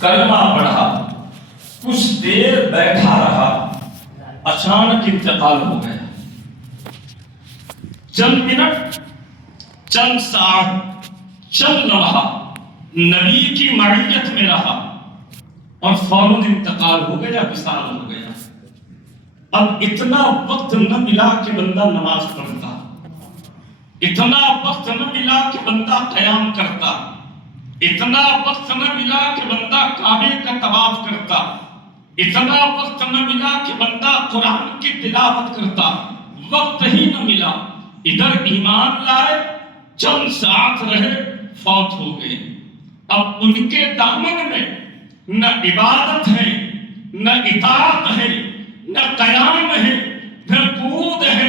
کلمہ پڑھا، کچھ دیر بیٹھا رہا، اچانک انتقال ہو گیا۔ چند منٹ، چند ساعت، چند لمحہ نبی کی معیت میں رہا اور فوراً انتقال ہو گیا، وصال ہو گیا۔ اب اتنا وقت نہ ملا کہ بندہ نماز پڑھتا، اتنا وقت نہ ملا کہ بندہ قیام کرتا، اتنا وقت نہ ملا کہ بندہ کعبے کا طواف کرتا، اتنا وقت نہ ملا کہ بندہ قرآن کی تلاوت کرتا، وقت ہی نہ ملا۔ ادھر ایمان لائے، چند ساعت رہے، فوت ہو گئے۔ اب ان کے دامن میں نہ عبادت ہے، نہ اطاعت ہے، نہ قیام ہے، نہ قعود ہے،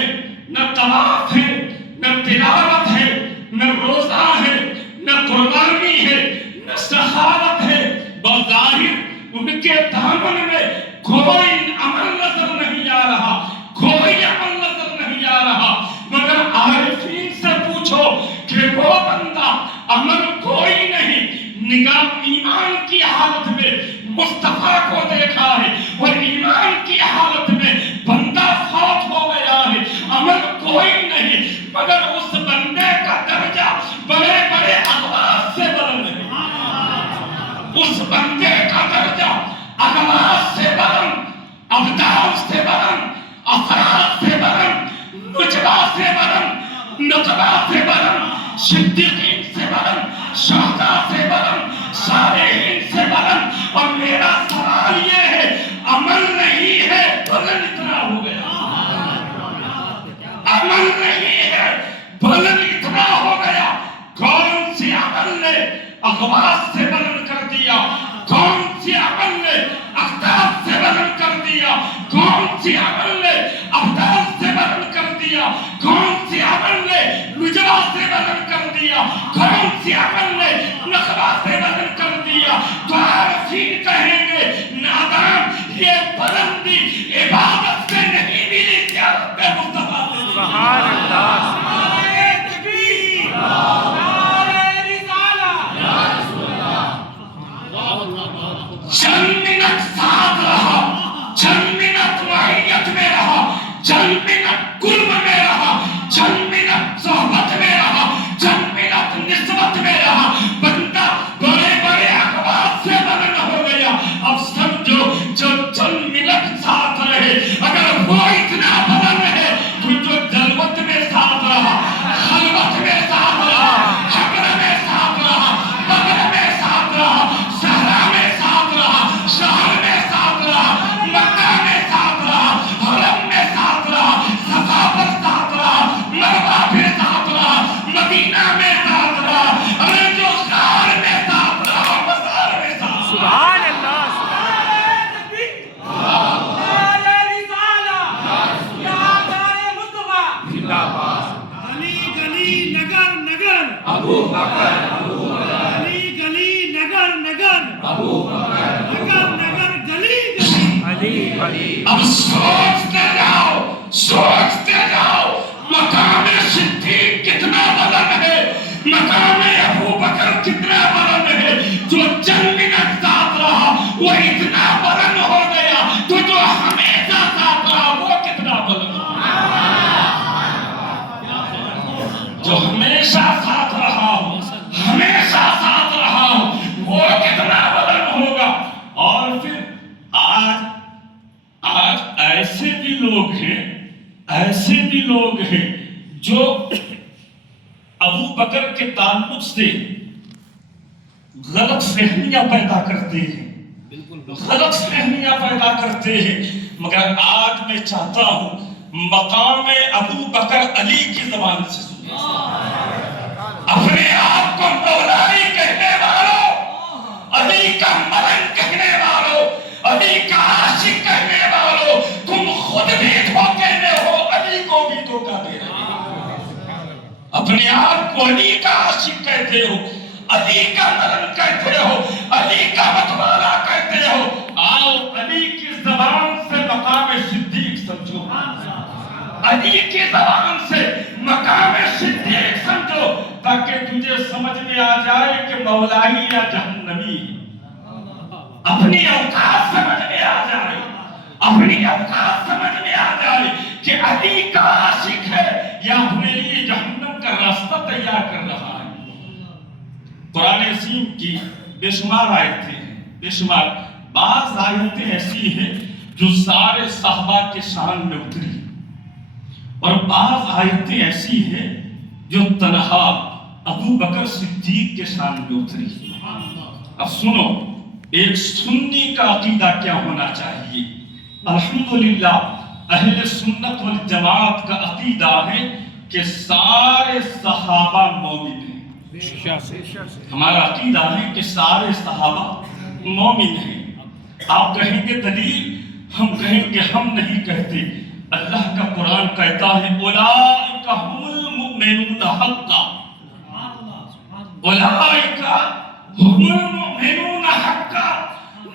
نہ طواف ہے، نہ تلاوت ہے، نہ روزہ ہے، نہ قربانی ہے، نہ سخاوت ہے۔ بظاہر ان کے دامن میں کوئی عمل نظر نہیں آ رہا، کوئی عمل نظر نہیں آ رہا، مگر عارفین سے پوچھو کہ وہ بندہ عمل کوئی نہیں، نگاہ ایمان کی حالت میں مصطفیٰ کو دیکھا ہے اور ایمان کی حالت میں بندہ فوت ہو گیا ہے، عمل کوئی نہیں، مگر اس بندے کا درجہ بڑے بڑے اغواص سے بلند ہے، اس بندے کا درجہ اغواص سے بلند، ابدال سے بلند، افراد سے بلند، نجبہ سے بلند، نقبہ سے بلند، صدیقین سے بلند، شہداء سے بلند، صالحین سے بلند۔ اور میرا سوال یہ ہے، عمل نہیں ہے، بلند اتنا ہو گیا، عمل نہیں ہے، بلند اتنا ہو گیا۔ کون سی عمل نے اغواص سے بلند کر دیا؟ کون سی عمل نے اقدام سے بلند کر دیا؟ کون سی عمل نے ابدال سے بلند کر دیا؟ کون سی عمل نے نجبہ سے بلند کر دیا؟ کون سی عمل نے نقبہ سے بلند کر دیا؟ تو عارفین کہیں گے نادان، یہ بلندی عبادت سے نہیں ملی، زیارت مصطفیٰ سے۔ سبحان اللہ، نعرہ تکبیر، نعرہ رسالہ، یا رسول اللہ۔ چند منٹ ساتھ رہا، چند منٹ معیت میں رہا، چند منٹ قرب میں رہا، چند منٹ صحبت میں رہا، چند منٹ نسبت میں رہا، بندہ بڑے بڑے اقوال سے بلند ہو گیا۔ اب سمجھو جو چند منٹ ساتھ رہے، اگر وہ اتنا بلند ہے تو جو جلوت میں ساتھ رہا، خلوت میں ساتھ رہا، حقر میں ساتھ رہا، بغل میں ساتھ رہا، صحرا میں ساتھ رہا، شہر میں ساتھ رہا، مکہ میں ساتھ رہا، حرم میں ساتھ رہا، صفا پر ساتھ رہا، مروہ پہ ساتھ رہا، مدینہ میں ساتھ رہا، ارے جو غار میں ساتھ رہا، مزار میں ساتھ رہا۔ سبحان اللہ، نعرہ تکبیر، نعرہ رسالہ، یا نعرہ مصطفیٰ زندہ باد۔ گلی گلی نگر نگر ابو بکر، ابو بکر، گلی گلی نگر نگر ابو بکر، نگر نگر گلی گلی علی علی۔ اب سوچتے جاؤ، سوچتے جاؤ، مقام صدیق کتنا بلند ہے، مقام ابو بکر کتنا بلند ہے۔ جو چند منٹ ساتھ رہا وہ اتنا بلند ہو گیا، تو جو ہمیشہ ساتھ رہا وہ کتنا بلند ہو گیا۔ جو ہمیشہ ساتھ رہا ہو، ہمیشہ ساتھ رہا ہو، وہ کتنا بلند ہوگا۔ اور پھر آج ایسے بھی لوگ ہیں، ایسے بھی لوگ ہیں جو ابو بکر کے تعلق سے غلط فہمیاں پیدا کرتے ہیں، غلط فہمیاں پیدا کرتے ہیں، مگر آج میں چاہتا ہوں مقام ابو بکر علی کی زبان سے سنیں۔ اپنے آپ کو مولائی کہنے والوں، علی کا ملنگ کہنے والوں، علی کا عاشق کہنے والوں، تم خود بھی دھوکے میں ہو، علی کو بھی دھوکا دے رہے ہو۔ اپنے آپ کو علی کا عاشق کہتے ہو، علی کا ملنگ کہتے ہو، علی کا متوالا کہتے ہو۔ آؤ علی کی زبان سے مقام صدیق سمجھو، علی کی زبان سے مقام صدیق سمجھو، تاکہ تجھے سمجھ میں آ جائے کہ مولائی یا جہنمی ہے۔ اپنی اوقات سمجھ میں آ جائے، اپنی اوقات سمجھ میں آ جائے کہ علی کا عاشق ہے یا اپنے لیے جہنم کا راستہ تیار کر رہا ہے۔ قرآن عظیم کی بے شمار آیتیں ہیں، بے شمار۔ بعض آیتیں ایسی ہیں جو سارے صحابہ کے شان میں اتری، اور بعض آیتیں ایسی ہیں جو تنہا ابو بکر صدیق کے شان میں اتری۔ اب سنو، ایک سنی کا عقیدہ کیا ہونا چاہیے؟ الحمدللہ اہل سنت والجماعت کا عقیدہ ہے کہ سارے صحابہ مومن ہیں۔ ہمارا عقیدہ ہے کہ سارے صحابہ مومن ہیں۔ آپ کہیں گے دلیل، ہم کہیں گے ہم نہیں کہتے۔ اللہ کا قرآن کہتا ہے اولئک هم المؤمنون حقا، اولئک هم المؤمنون حقا۔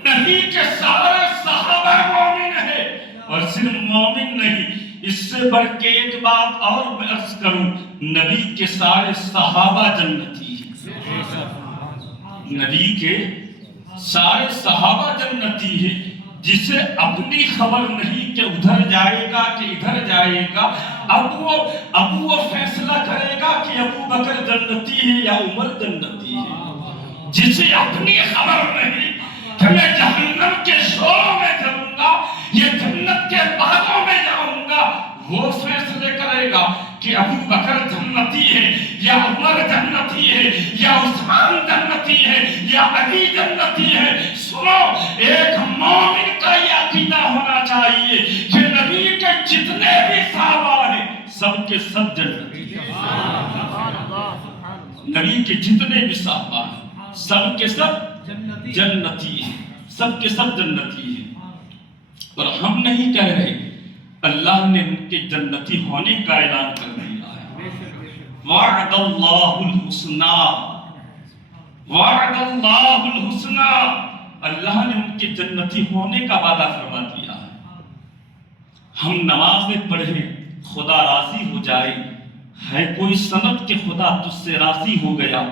نبی کے سارے صحابہ مومن ہیں، اور صرف مومن نہیں، اس سے بڑھ کے ایک بات اور میں عرض کروں، نبی کے سارے صحابہ جنتی ہیں۔ نبی کے سارے صحابہ جنتی ہیں۔ جسے اپنی خبر نہیں کہ ادھر جائے گا کہ ادھر جائے گا، اب وہ فیصلہ کرے گا کہ ابو بکر جنتی ہے یا عمر جنتی ہے۔ جسے اپنی خبر نہیں کہ میں جہنم کے شوروں میں جاؤں گا یا جنت کے باغوں میں جاؤں گا، وہ فیصلے کرے گا کہ ابو بکر جنتی ہے یا عمر جنتی ہے یا عثمان جنتی ہے یا علی جنتی ہے۔ سنو، ایک مومن کا یہ عقیدہ ہونا چاہیے کہ نبی کے جتنے بھی صحابہ ہیں سب کے سب جنتی ہیں۔ نبی کے جتنے بھی صحابہ ہیں سب کے سب جنتی ہیں، سب کے سب جنتی ہیں۔ اور ہم نہیں کہہ رہے، اللہ نے ان کے جنتی ہونے کا اعلان کر دیا ہے۔ وعد اللہ الحسنى، وعد اللہ الحسنى، اللہ نے ان کے جنتی ہونے کا وعدہ فرما دیا ہے۔ ہم نمازیں پڑھیں خدا راضی ہو جائے، ہے کوئی سند کہ خدا تجھ سے راضی ہو گیا،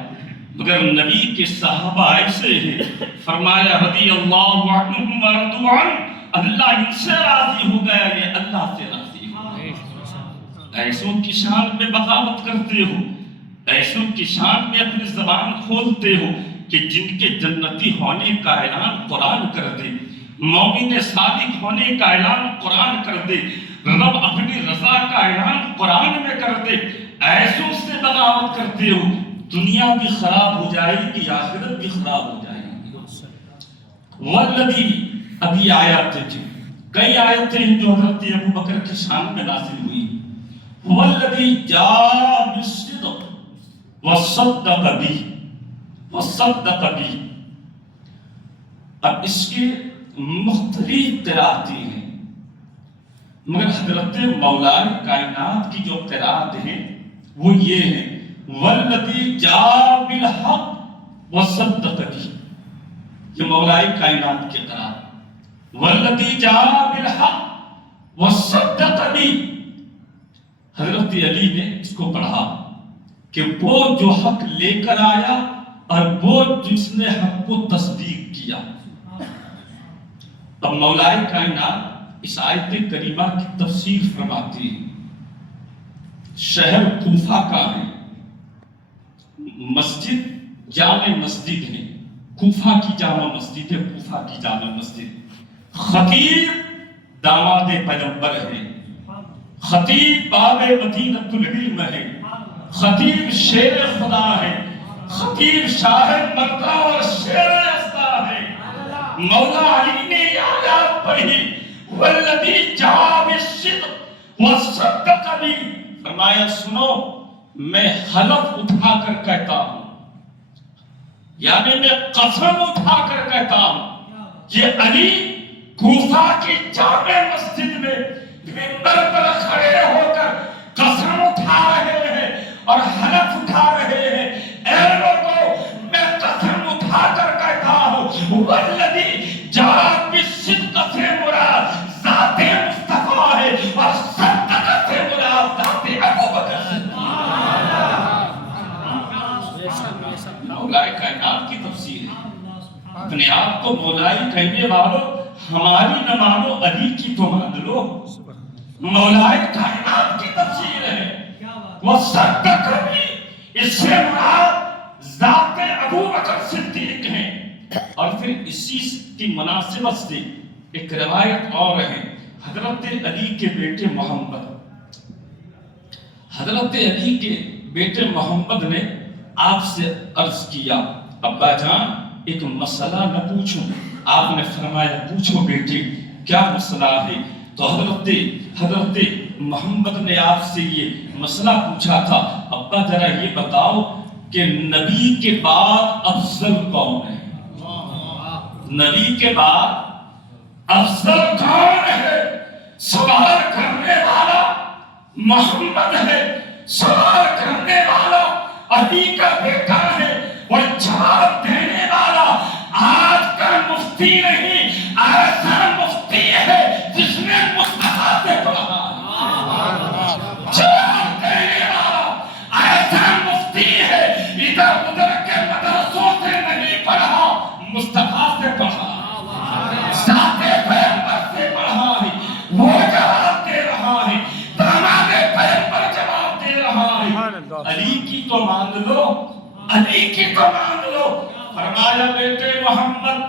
مگر نبی کے صحابہ ایسے ہیں، فرمایا رضی اللہ عنہم ورضوا عنہ، اللہ ان سے راضی ہو گیا، یہ اللہ سے راضی ہو گیا۔ ایسوں کی شان میں بغاوت کرتے ہو، ایسوں کی شان میں اپنی زبان کھولتے ہو کہ جن کے جنتی ہونے کا اعلان قرآن کر دے، مومن صادق ہونے کا اعلان قرآن کر دے، رب اپنی رضا کا اعلان قرآن میں کر دے، ایسوں سے بغاوت کرتے ہو، دنیا بھی خراب ہو جائے گی، آخرت بھی خراب ہو جائے گی۔ والذی، ابھی آیاتیں تھیں، کئی آیتیں ہیں جو حضرت ابو بکر کی شان میں نازل ہوئی۔ والذی جاء بالصدق وصدق به، وصدق به۔ اب اس کے مختلف قرأتیں ہیں، مگر حضرت مولائے کائنات کی جو قرأت ہیں وہ یہ ہیں والذی جاء بالحق وصدق به، یہ مولائے کائنات کی قرأت، والذی جاء بالحق وصدق به۔ حضرت علی نے اس کو پڑھا کہ وہ جو حق لے کر آیا اور وہ جس نے حق کو تصدیق کیا۔ اب مولائے کائنات اس آیت کریمہ کی تفسیر فرماتی ہے۔ شہر کوفہ کا ہے، مسجد جامع مسجد ہے، کوفہ کی جامع مسجد ہے، کوفہ کی جامع مسجد۔ خطیب داماد پیغمبر ہے، خطیب باب مدینۃ العلم ہے، خطیب شیر خدا ہے، خطیب شاہد مردہ اور شیر استا ہے۔ مولا علی نے یہ آیات پڑھی والذی جاء بالصدق وصدق به، فرمایا سنو میں حلف اٹھا کر کہتا ہوں، یعنی میں قسم اٹھا کر کہتا ہوں، یہ علی کوفہ کی جامع مسجد میں منبر پر کھڑے ہو کر قسم اٹھا رہے ہیں اور حلف اٹھا رہے ہیں، اے لوگوں میں قسم اٹھا کر کہتا ہوں والذی جاء بالصدق سے مراد ذات مصطفیٰ ہے اور صدق سے مراد ذات ابو بکر صدیق۔ مولائے کائنات کی تفسیر ہے۔ اپنے آپ کو مولائی کہنے والوں ہماری نہ مانو علی کی تو مان لو. مولائی کائنات کی تفسیر ہے وہ سب کا کبھی اس سے مراد ذات ابو بکر صدیق ہیں. اور پھر اسی کی مناسبت سے ایک روایت اور ہے. حضرت علی کے بیٹے محمد نے آپ سے عرض کیا ابا جان ایک مسئلہ نہ پوچھوں؟ آپ نے فرمایا پوچھو بیٹے کیا مسئلہ ہے؟ تو حضرت محمد نے آپ سے یہ مسئلہ پوچھا تھا ابا ذرا یہ بتاؤ کہ نبی کے بعد افضل کون ہے؟ نبی کے بعد افضل کون ہے؟ سوال کرنے والا محمد ہے، سوال کرنے والا علی کا بیٹا ہے، اور جواب دینے والا آج کا مفتی نہیں، ایسا مفتی ہے جس نے مصطفیٰ سے پڑھا. جواب دینے والا ایسا مفتی ہے ادھر ادھر کے مدرسوں سے نہیں پڑھا، مصطفیٰ سے پڑھا، ذات پیغمبر سے پڑھا ہے. وہ جواب دے رہا ہے، داماد پیغمبر جواب دے رہا ہے. علی کی تو مان لو، علی کی تو مان لو. فرمایا بیٹے محمد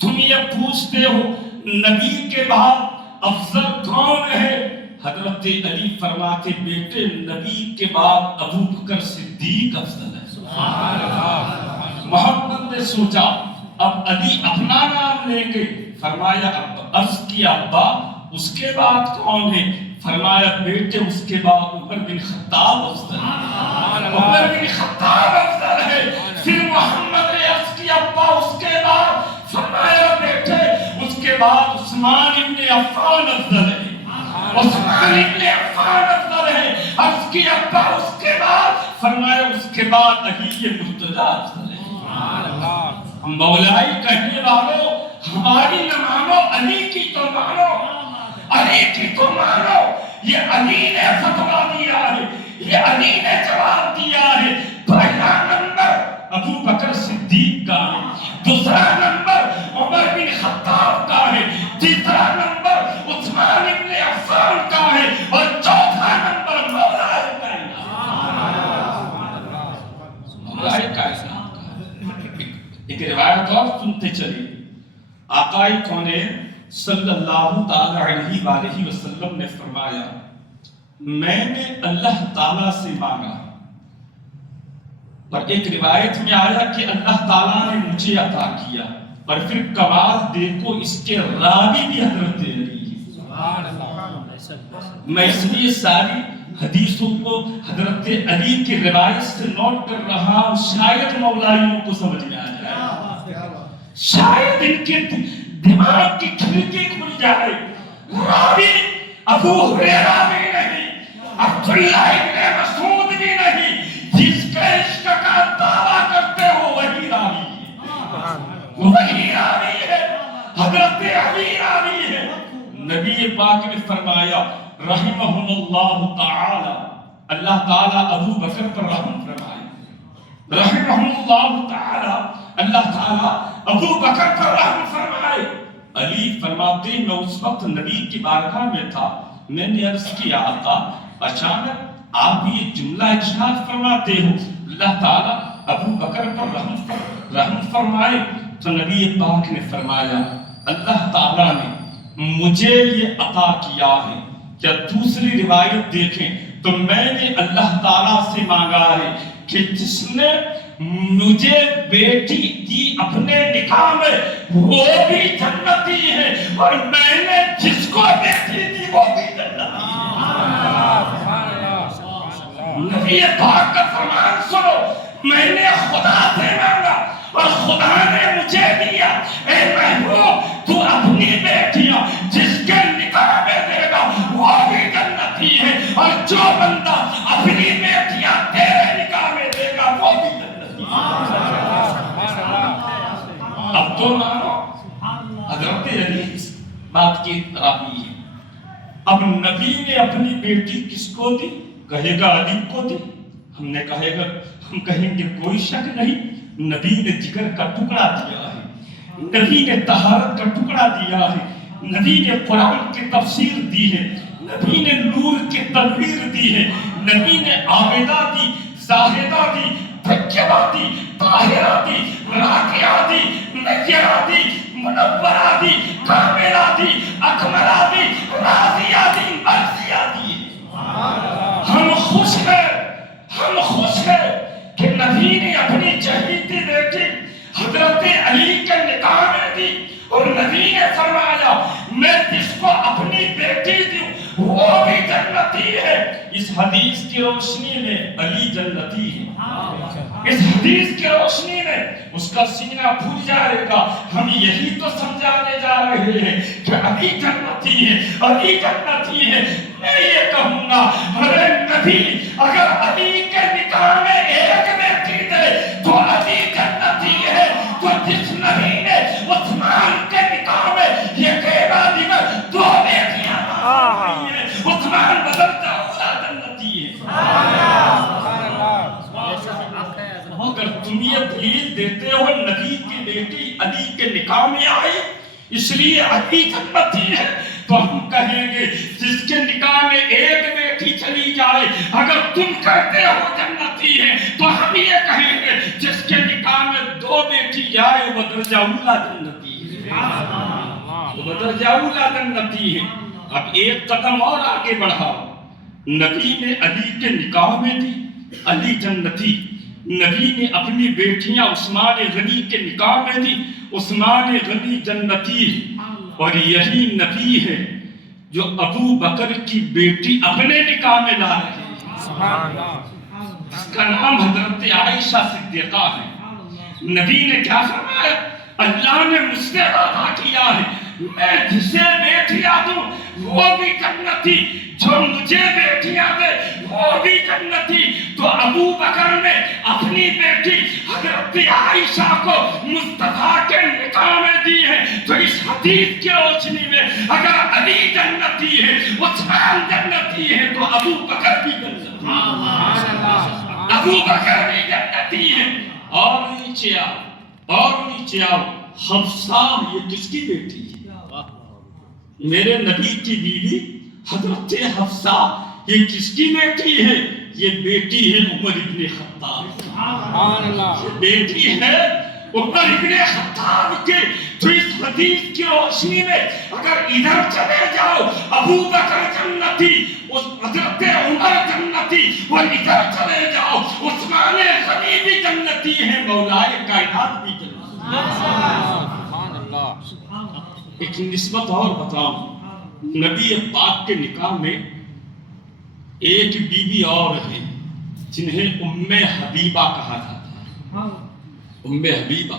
تم یہ پوچھتے ہو نبی کے بعد افضل کون ہے؟ حضرت علی فرماتے بیٹے نبی کے بعد ابو بکر صدیق افضل ہے. سبحان اللہ. محمد نے سوچا اب علی اپنا نام لیں گے. فرمایا عرض کیا ابا اس کے بعد کون ہے؟ فرمایا بیٹے اس کے بعد عمر بن خطاب افضل ہے. عمر بن خطاب افضل ہے. پھر محمد نے عرض کیا ابا اس کے بعد؟ فرمایا بیٹے اس کے بعد عثمان ابن عفان افضل ہے. عثمان ابن عفان افضل ہے. عرض کیا ابا اس کے بعد؟ فرمایا اس کے بعد علی مرتضیٰ افضل ہے. مولائی کہنے والوں ہماری نہ مانو علی کی تو مانو، علی کی تو مانو. یہ علی نے فتویٰ دیا ہے، یہ علی نے جواب دیا ہے. پہلا نمبر ابو بکر صدیق کا ہے، دوسرا نمبر عمر بن خطاب کا ہے، تیسرا نمبر عثمان ابن عفان کا ہے، اور چوتھا نمبر مولائی کا ہے. مولائی کا ہے. ایک روایت اور سنتے چلے. آقا کونین صلی اللہ تعالی علیہ وآلہ وسلم نے فرمایا میں نے اللہ تعالیٰ سے مانگا، اور ایک روایت میں آیا کہ اللہ تعالیٰ نے مجھے عطا کیا. اور پھر کمال دیکھو اس کے راوی بھی حضرت علی ہے. میں اس لیے ساری حدیثوں کو حضرت علی کی روایت سے نوٹ کر رہا ہوں، شاید مولائیوں کو سمجھ میں آ جائے، شاید ان کے دماغ کی کھڑکی کھل جائے. راوی ابو ہریرہ بھی نہیں، عبداللہ ابن مسعود بھی نہیں، جس کے عشق کا دعویٰ کرتے ہو وہی راوی ہے، وہی راوی ہے. حضرت علی راوی ہے. نبی پاک نے فرمایا رحمہم اللہ تعالی، اللہ تعالیٰ ابو بکر پر رحم فرمائے. رحمہم اللہ تعالی، اللہ تعالیٰ ابو بکر پر رحم فرمائے. علی فرماتے میں اس وقت نبی کی بارگاہ میں تھا، میں نے عرض کیا آقا اچانک آپ یہ جملہ ارشاد فرماتے ہو اللہ تعالیٰ ابو بکر پر رحم فرمائے. تو نبی پاک نے فرمایا اللہ تعالیٰ نے مجھے یہ عطا کیا ہے. کیا دوسری روایت دیکھیں تو میں نے اللہ تعالیٰ سے مانگا ہے کہ جس نے مجھے بیٹی دی اپنے نکاح میں وہ بھی جنتی ہے، اور میں نے جس کو بیٹی دی وہ بھی جنتی ہے. نبی پاک کا فرمان سنو، میں نے خدا سے مانگا اور خدا نے مجھے دیا. اے محبوب تو اپنی بیٹیاں جس کے نکاح میں دے گا وہ بھی جنتی ہے، اور جو بندہ اپنی بیٹیاں تیرے نکاح میں دے گا وہ بھی جنتی ہے. اب تو مانو حضرت علی اس بات کی راوی ہے. اب نبی نے اپنی بیٹی کس کو دی؟ کہے گا علی کو دی. ہم کہیں گے کوئی شک نہیں، نبی نے جگر کا ٹکڑا دیا ہے. نبی نے طہارت کا ٹکڑا دیا ہے، نبی نے قرآن کی تفسیر دی ہے، نبی نے نور کی تنویر دی ہے، نبی نے عابدہ دی، زاہدہ دی، طیبہ دی، طاہرہ دی، راکعہ دی، نکرہ دی، منورہ دی، کاملہ دی، اکملہ دی، راضیہ دی، مرضیہ دی۔ ہم خوش ہیں، ہم خوش ہیں کہ نبی نے اپنی چہیتی بیٹی حضرت علی کے نکاح میں دی، اور نبی نے فرمایا میں جس کو اپنی بیٹی دوں وہ بھی جنتی ہے۔ اس حدیث کی روشنی میں علی جنتی ہے، اس حدیث کی روشنی میں اس کا سینہ پھول جائے گا۔ ہم یہی تو سمجھانے جا رہے ہیں کہ علی جنتی ہے، علی جنتی ہے۔ میں یہ کہوں گا ارے نبی اگر علی کے نکاح میں ایک بیٹی دے تو علی جنتی ہے، تو جس نبی نے عثمان کے نکاح میں یہ کہنا دیگر دو بیٹیاں ہیں، عثمان بدل جاؤ جنتی ہے۔ اگر تم یہ دلیل دیتے ہو نبی کی بیٹی علی کے نکاح میں آئی اس لیے علی جنتی ہے، تو ہم کہیں گے جس کے نکاح میں ایک بیٹی چلی جائے اگر تم کہتے ہو جنتی ہے تو ہم یہ کہیں گے جس کے نکاح میں دو بیٹی جائے وہ درجہ اولا جنتی ہے، وہ درجہ اولا جنتی ہے۔ اب ایک قدم اور آگے بڑھا، نبی نے علی کے نکاح میں دی، علی جنتی۔ نبی نے اپنی بیٹیاں عثمان غنی کے نکاح میں دی، عثمان غنی جنتی ہے۔ اور یہی نبی ہے جو ابو بکر کی بیٹی اپنے نکاح میں لا رہے ہیں، اس کا نام حضرت عائشہ صدیقہ ہے۔ نبی نے کیا فرمایا؟ اللہ نے مجھ سے وعدہ کیا ہے میں جسے بیٹیاں دوں وہ بھی جنتی، جو مجھے بیٹیاں دے وہ بھی جنتی۔ تو ابو بکر نے اپنی بیٹی حضرت عائشہ کو مصطفیٰ کے نکاح میں دی ہے۔ تو اس حدیث کی روشنی میں اگر علی جنتی ہے، عثمان جنتی ہے، تو ابو بکر بھی جنتی ہے، ابو بکر بھی جنتی ہے۔ اور نیچے آؤ، اور نیچے آؤ، حفصہ یہ کس کی بیٹی ہے؟ میرے نبی کی بیوی حضرت حفصہ یہ کس کی بیٹی ہے؟ یہ بیٹی ہے عمر ابن خطاب، یہ بیٹی ہے عمر ابن خطاب کے۔ تو اس حدیث کی روشنی میں اگر ادھر چلے جاؤ ابو بکر جنتی، حضرت عمر جنتی، اور ادھر چلے جاؤ عثمان غنی بھی جنتی ہے، مولائے کائنات بھی جنتی ہے۔ ایک نسبت اور بتاؤں، نبی پاک کے نکاح میں ایک بیوی اور ہے جنہیں ام حبیبہ کہا جاتا ہے، ام حبیبہ۔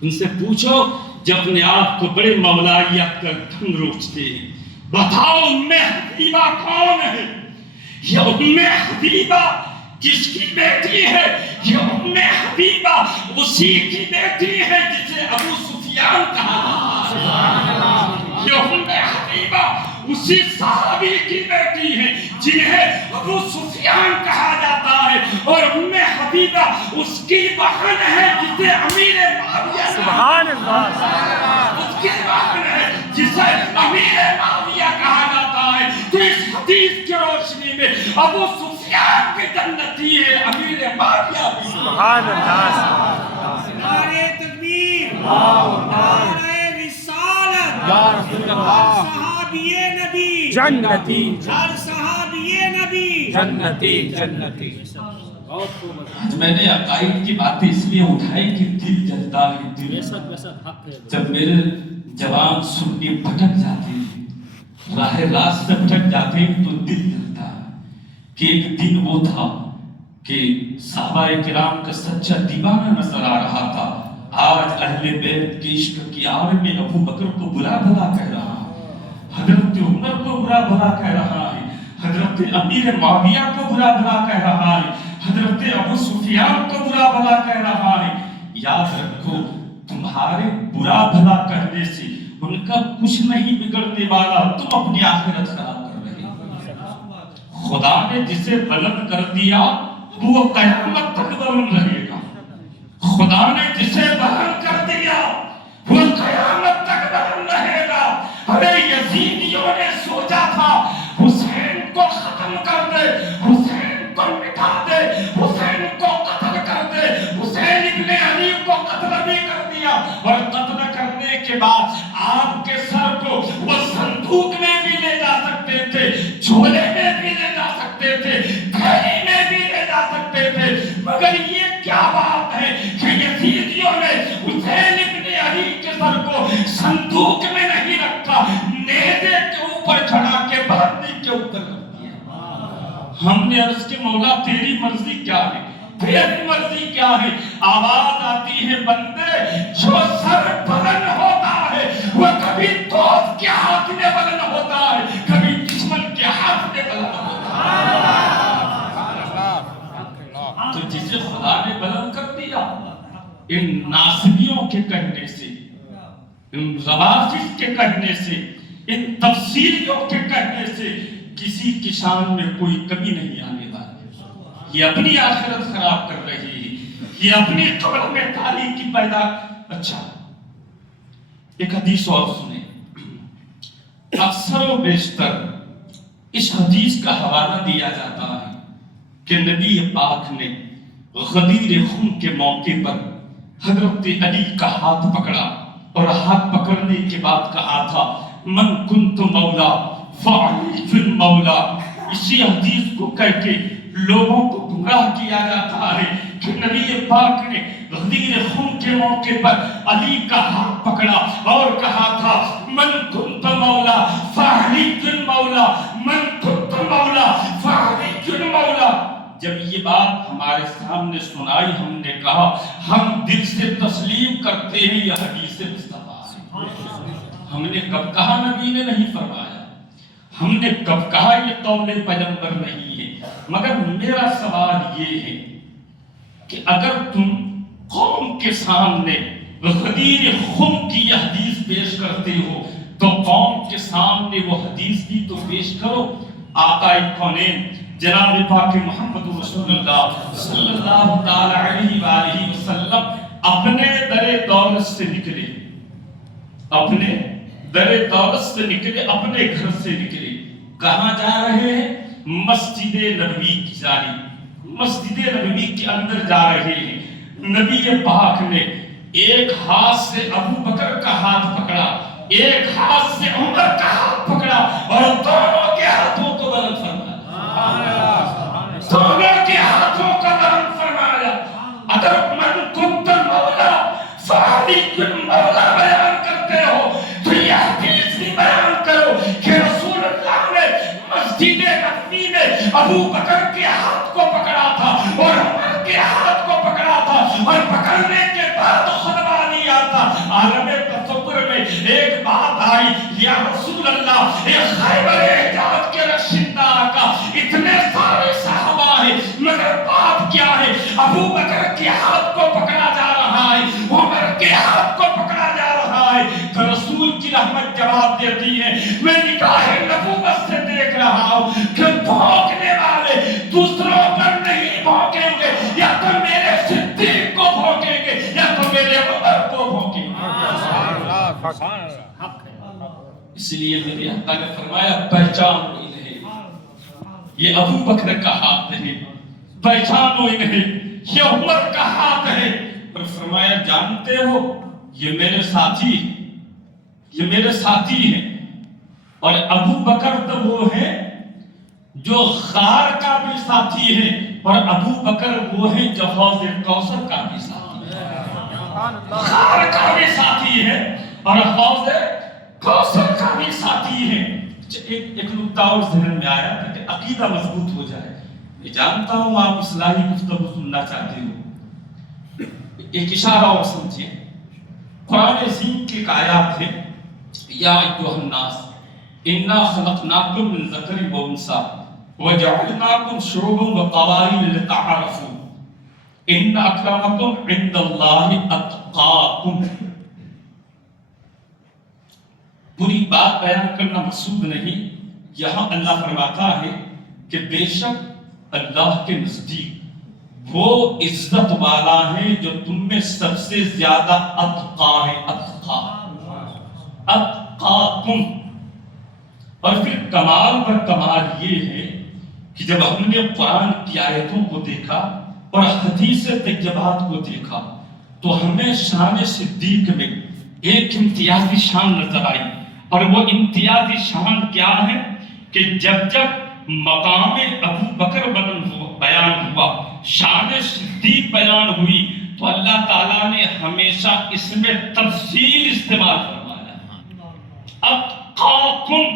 ان سے پوچھو جب اپنے آپ کو بڑے مولائیت کا دھن روچتے ہیں، بتاؤ ام حبیبہ کون ہے؟ یہ ام حبیبہ کس کی بیٹی ہے؟ یہ ام حبیبہ اسی کی بیٹی ہے جسے ابو سفیان کہا جاتا ہے۔ یہ ام حبیبہ اسی صحابی کی بیٹی ہے جنہیں ابو سفیان کہا جاتا ہے، اور ام حبیبہ اس کی بہن ہے جسے امیر معاویہ سبحان اللہ، اس کی بہن ہے جسے امیر معاویہ کہا جاتا ہے۔ تو اس حدیث کی روشنی میں ابو سفیان بھی جنتی ہے، امیر معاویہ بھی۔ سبحان اللہ، نعرہ تکبیر، نعرہ رسالت، یا رسول اللہ، صحابی نبی جنتی، ہر صحابی نبی جنتی جنتی۔ آج میں نے عقائد کی باتیں اس لیے اٹھائی کہ دل جلتا ہے، دل جب میرے جوان سننے بھٹک جاتے ہیں، راہ راست سے بھٹک جاتے ہیں، تو دل جلتا ہے کہ ایک دن وہ تھا کہ صحابہ کرام کا سچا دیوانہ نظر آ رہا تھا، آج اہل بیت کے عشق کی آڑ میں ابو بکر کو برا بھلا کہہ رہا ہے، حضرت عمر کو برا بھلا کہہ رہا ہے، حضرت امیر معاویہ کو برا بھلا کہہ رہا ہے، حضرت ابو سفیان کو برا بھلا کہہ رہا ہے۔ یاد رکھو تمہارے برا بھلا کہنے سے ان کا کچھ نہیں بگڑنے والا، تم اپنی آخرت خراب کر رہے ہو۔ خدا نے جسے بلند کر دیا وہ قیامت تک بلند رہے گا، خدا نے جسے بلند کر دیا یزیدیوں نے سوچا تھا حسین کو ختم کر دے، حسین کو مٹا دے، حسین کو قتل کر دے، حسین ابن علی کو قتل بھی کر دیا، اور قتل کرنے کے بعد آپ کے سر کو وہ صندوق میں بھی لے جا سکتے تھے، جھولے میں بھی لے جا سکتے تھے، تھیلی میں بھی لے جا سکتے تھے، مگر یہ کیا بات ہے کہ یزیدیوں نے حسین ابن علی کے سر کو صندوق میں نہیں رکھا، نیزے کے اوپر چڑھا کے بلندی کے اوپر رکھ دیا۔ ہم نے عرض کہ مولا تیری مرضی کیا ہے، تیری مرضی کیا ہے؟ آواز آتی ہے بندے جو سر بلند ہوتا ہے وہ کبھی دوست کے ہاتھ میں بلند ہوتا ہے، کبھی دشمن کے ہاتھ میں بلند ہوتا ہے۔ تو جسے خدا نے بلند کر دیا ان ناصبیوں کے کہنے سے، ان روافض کے کہنے سے، ان تفسیریوں کے کہنے سے کسی کی شان میں کوئی کمی نہیں آنے والی۔ یہ اپنی آخرت خراب کر رہی ہے، یہ اپنی قبر میں تاریکی پیدا۔ اچھا ایک حدیث اور سنیں، اکثر و بیشتر اس حدیث کا حوالہ دیا جاتا ہے کہ نبی پاک نے غدیر خم کے موقع پر حضرت علی کا ہاتھ پکڑا اور ہاتھ پکڑنے کے بعد کہا تھا من کنت مولا فعلی مولا۔ اسی حدیث کو کہہ کے لوگوں کو گمراہ کیا جاتا ہے کہ نبی پاک نے غدیر خم کے موقع پر علی کا ہاتھ پکڑا اور کہا تھا من کنت مولا فعلی مولا، من کنت مولا فعلی مولا۔ جب یہ بات ہمارے سامنے سنائی ہم نے کہا ہم دل سے تسلیم کرتے ہیں یہ حدیث مصطفیٰ ہے۔ ہم نے کب کہا نبی نے نہیں فرمایا، ہم نے کب کہا یہ قول پیغمبر نہیں ہے، مگر میرا سوال یہ ہے کہ اگر تم قوم کے سامنے غدیر خم کی یہ حدیث پیش کرتے ہو تو قوم کے سامنے وہ حدیث بھی تو پیش کرو۔ آقا کونین جناب پاک محمد رسول اللہ صلی اللہ تعالی علیہ وآلہ وسلم اپنے در دولت سے نکلے، اپنے در دولت سے نکلے، اپنے گھر سے نکلے، کہاں جا رہے ہیں؟ مسجد نبوی کی جانب، مسجد نبوی کے اندر جا رہے ہیں۔ نبی پاک نے ایک ہاتھ سے ابو بکر کا ہاتھ پکڑا، ایک ہاتھ سے عمر کا ہاتھ پکڑا اور دونوں کے ہاتھوں کو بلند فرمایا، دونوں کے ہاتھوں کا بلند فرمایا۔ اگر من کنت مولا فعلی مولا بیان کرتے ہو تو یہ حدیث بھی بیان کرو کہ رسول اللہ نے مسجد نبوی میں ابو بکر کے ہاتھ کو پکڑا تھا اور عمر کے ہاتھ کو پکڑا تھا، اور پکڑنے کے بعد خطبہ دیا تھا۔ عالم تصور میں ایک بات آئی، یا رسول اللہ ایک خیبر حجاز کے رشندہ آقا، اتنے سارے صحابہ ہیں مگر بات کیا ہے؟ ابو بکر کے ہاتھ کو پکڑا جا رہا ہے، عمر کے ہاتھ کو پکڑا جا رہا ہے۔ تو رسول کی رحمت جواب دیتی ہے میں نگاہ نبوت سے دیکھ رہا ہوں کہ بھونکنے والے دوسروں پر نہیں بھونکیں گے، یا تو میرے صدیق کو بھونکیں گے یا تو میرے عمر کو بھونکیں گے۔ اس لیے میرے آقا نے فرمایا پہچانو انہیں، یہ ابو بکر کا ہاتھ ہے، پہچانو انہیں، یہ عمر کا ہاتھ ہے۔ اور فرمایا جانتے ہو یہ میرے ساتھی ہیں، یہ میرے ساتھی ہیں۔ اور ابو بکر تو وہ ہے جو غار کا بھی ساتھی ہے، اور ابو بکر وہ ہے جو حوض کوثر کا بھی ساتھی ہے، غار کا بھی ساتھی ہے اور حوض کوثر کا بھی ساتھی ہے۔ ایک نکتہ اور ذہن میں آیا تاکہ عقیدہ مضبوط ہو جائے۔ میں جانتا ہوں آپ اصلاحی گفتگو سننا چاہتے ہو، ایک اشارہ اور سمجھیں۔ قرآن عظیم کی ایک آیات ہے یا ایھا الناس انا خلقناکم من ذکر و انثی وجعلناکم شعوبا وقبائل لتعارفوا ان اکرمکم عند اللہ اتقاکم۔ پوری بات بیان کرنا مقصود نہیں، یہاں اللہ فرماتا ہے کہ بے شک اللہ کے نزدیک وہ عزت والا ہے جو تم میں سب سے زیادہ اتقا ہے۔ اتقاکم، اور کمال یہ ہے کہ جب ہم نے قرآن کی آیتوں کو دیکھا اور حدیث طیبات کو دیکھا تو ہمیں شان صدیق میں ایک امتیازی شان نظر آئی، اور وہ امتیازی شان کیا ہے کہ جب جب مقام ابو بکر بیان ہوا، شان صدیق بیان ہوئی، تو اللہ تعالیٰ نے ہمیشہ اس میں تفصیل استعمال فرمایا۔ اتقاکم،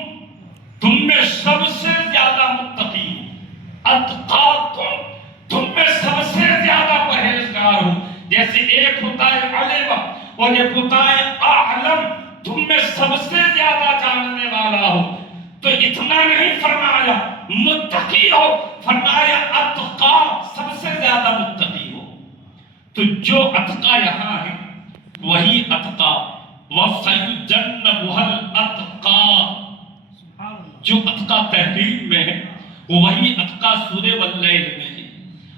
تم میں سب سے زیادہ متقی ہو، اتقاکم، تم میں سب سے زیادہ پرہیزگار ہو۔ جیسے ایک ہوتا ہے علم اور ایک ہوتا ہے اعلم، تم میں سب سے زیادہ جاننے والا ہو، تو اتنا نہیں فرمایا متقی ہو، فرمایا اتقا، سب سے زیادہ متقی ہو۔ تو جو اتقا یہاں ہے وہی اتقا، وَسَيُجَنَّبُهَا الْأَتْقَى، جو اتقا تحریر میں ہے وہی اتقا سورہ واللیل میں ہے۔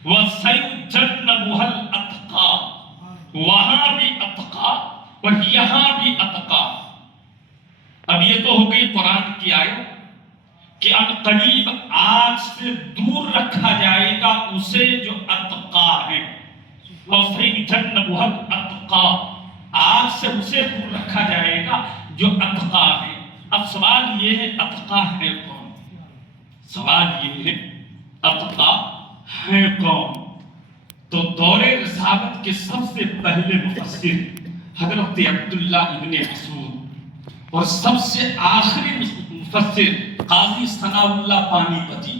وَسَيُجَنَّبُهَا الْأَتْقَى، وہاں بھی اتقا اور یہاں بھی اتقا۔ اب یہ تو ہو گئی قرآن کی آیت کہ اب قریب آگ سے دور رکھا جائے گا اسے جو اتقا ہے، وَسَيُجَنَّبُهَا الْأَتْقَى، آگ سے اسے دور رکھا جائے گا جو اتقا ہے۔ اب سوال یہ ہے اتقا ہے کون؟ سوال یہ ہے اتقا ہے کون؟ تو دور رسالت کے سب سے پہلے مفسر حضرت عبداللہ ابن مسعود، اور سب سے آخری مفسر قاضی ثناء اللہ پانی پتی،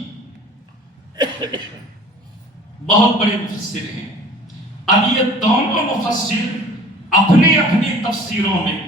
بہت بڑے مفسر ہیں۔ اب یہ دونوں مفسر اپنی اپنی تفسیروں میں،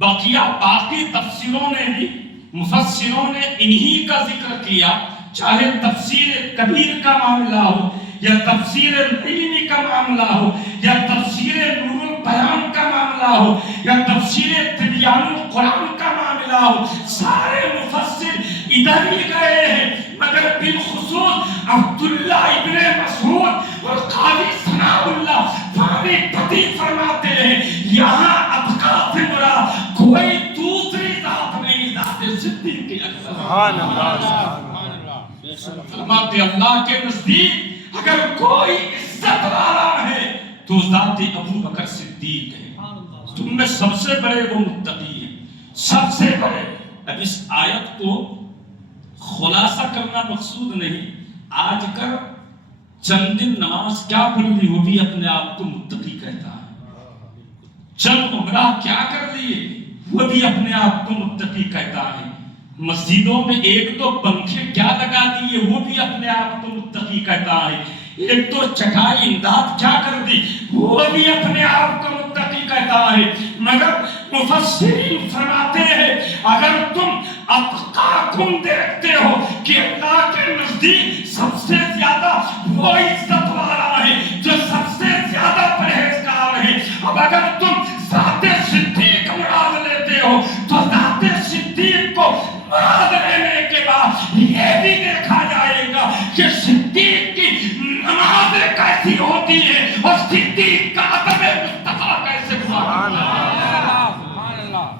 بقیہ باقی تفسیروں نے بھی مفسروں نے انہی کا ذکر کیا، چاہے تفسیر کبیر کا معاملہ ہو یا تفسیر العلمی کا معاملہ ہو یا تفسیر نور البیان کا معاملہ ہو یا تفسیر تبیان القرآن کا معاملہ ہو، سارے مفسر ادھر ہی گئے ہیں، مگر بالخصوص عبداللہ ابن مسعود اور قاضی ثناء اللہ پانی پتی فرماتے ہیں یہاں اتقا سے مراد کوئی دوسری ذات نہیں، ذات صدیق اکبر۔ سبحان اللہ، فرماتے اللہ کے نزدیک اگر کوئی عزت والا ہے تو ذات ابو بکر صدیق ہے۔ تم میں سب سے بڑے وہ متقی ہیں، سب سے بڑے۔ اب اس آیت کو خلاصہ کرنا مقصود نہیں، آج کل چند دن نماز کیا پڑھ لی وہ بھی اپنے آپ کو متقی کہتا ہے، چند عمرہ کیا کر لیے وہ بھی اپنے آپ کو متقی کہتا ہے، مسجدوں میں ایک دو پنکھے کیا لگا دیے وہ بھی اپنے آپ کو متقی کہتا ہے، ایک تو چٹائی امداد کیا کر دی وہ بھی اپنے آپ کو متقی کہتا ہے۔ مگر مفسرین فرماتے ہیں اگر تم اتقاکم دیکھتے ہو کہ اللہ کے نزدیک سب سے زیادہ وہ عزت والا ہے جو سب سے زیادہ پرہیزگار ہے، اب اگر تم ذات صدیق مراد لیتے ہو تو ذات صدیق کو مراد لینے کے بعد یہ بھی دیکھا جائے گا کہ صدیق کی نماز کیسی ہوتی ہے اور صدیق کا ادب مصطفیٰ کیسے ہوا۔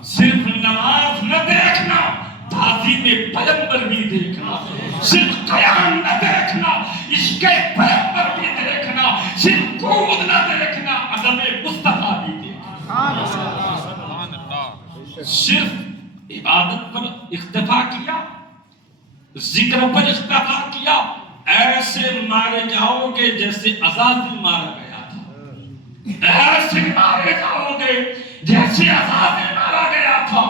صرف نماز نہ دیکھنا، تعظیم پیغمبر بھی دیکھنا، صرف قیام نہ دیکھنا، عشق پیغمبر بھی دیکھنا، صرف قعود نہ دیکھنا، ادب مصطفیٰ بھی دیکھنا۔ صرف عبادت پر اکتفا کیا، ذکر پر اکتفا کیا، ایسے مارے جاؤ گے جیسے عزازیل مارا گیا تھا، ایسے مارے جاؤ گے جیسے عزازیل مارا گیا تھا۔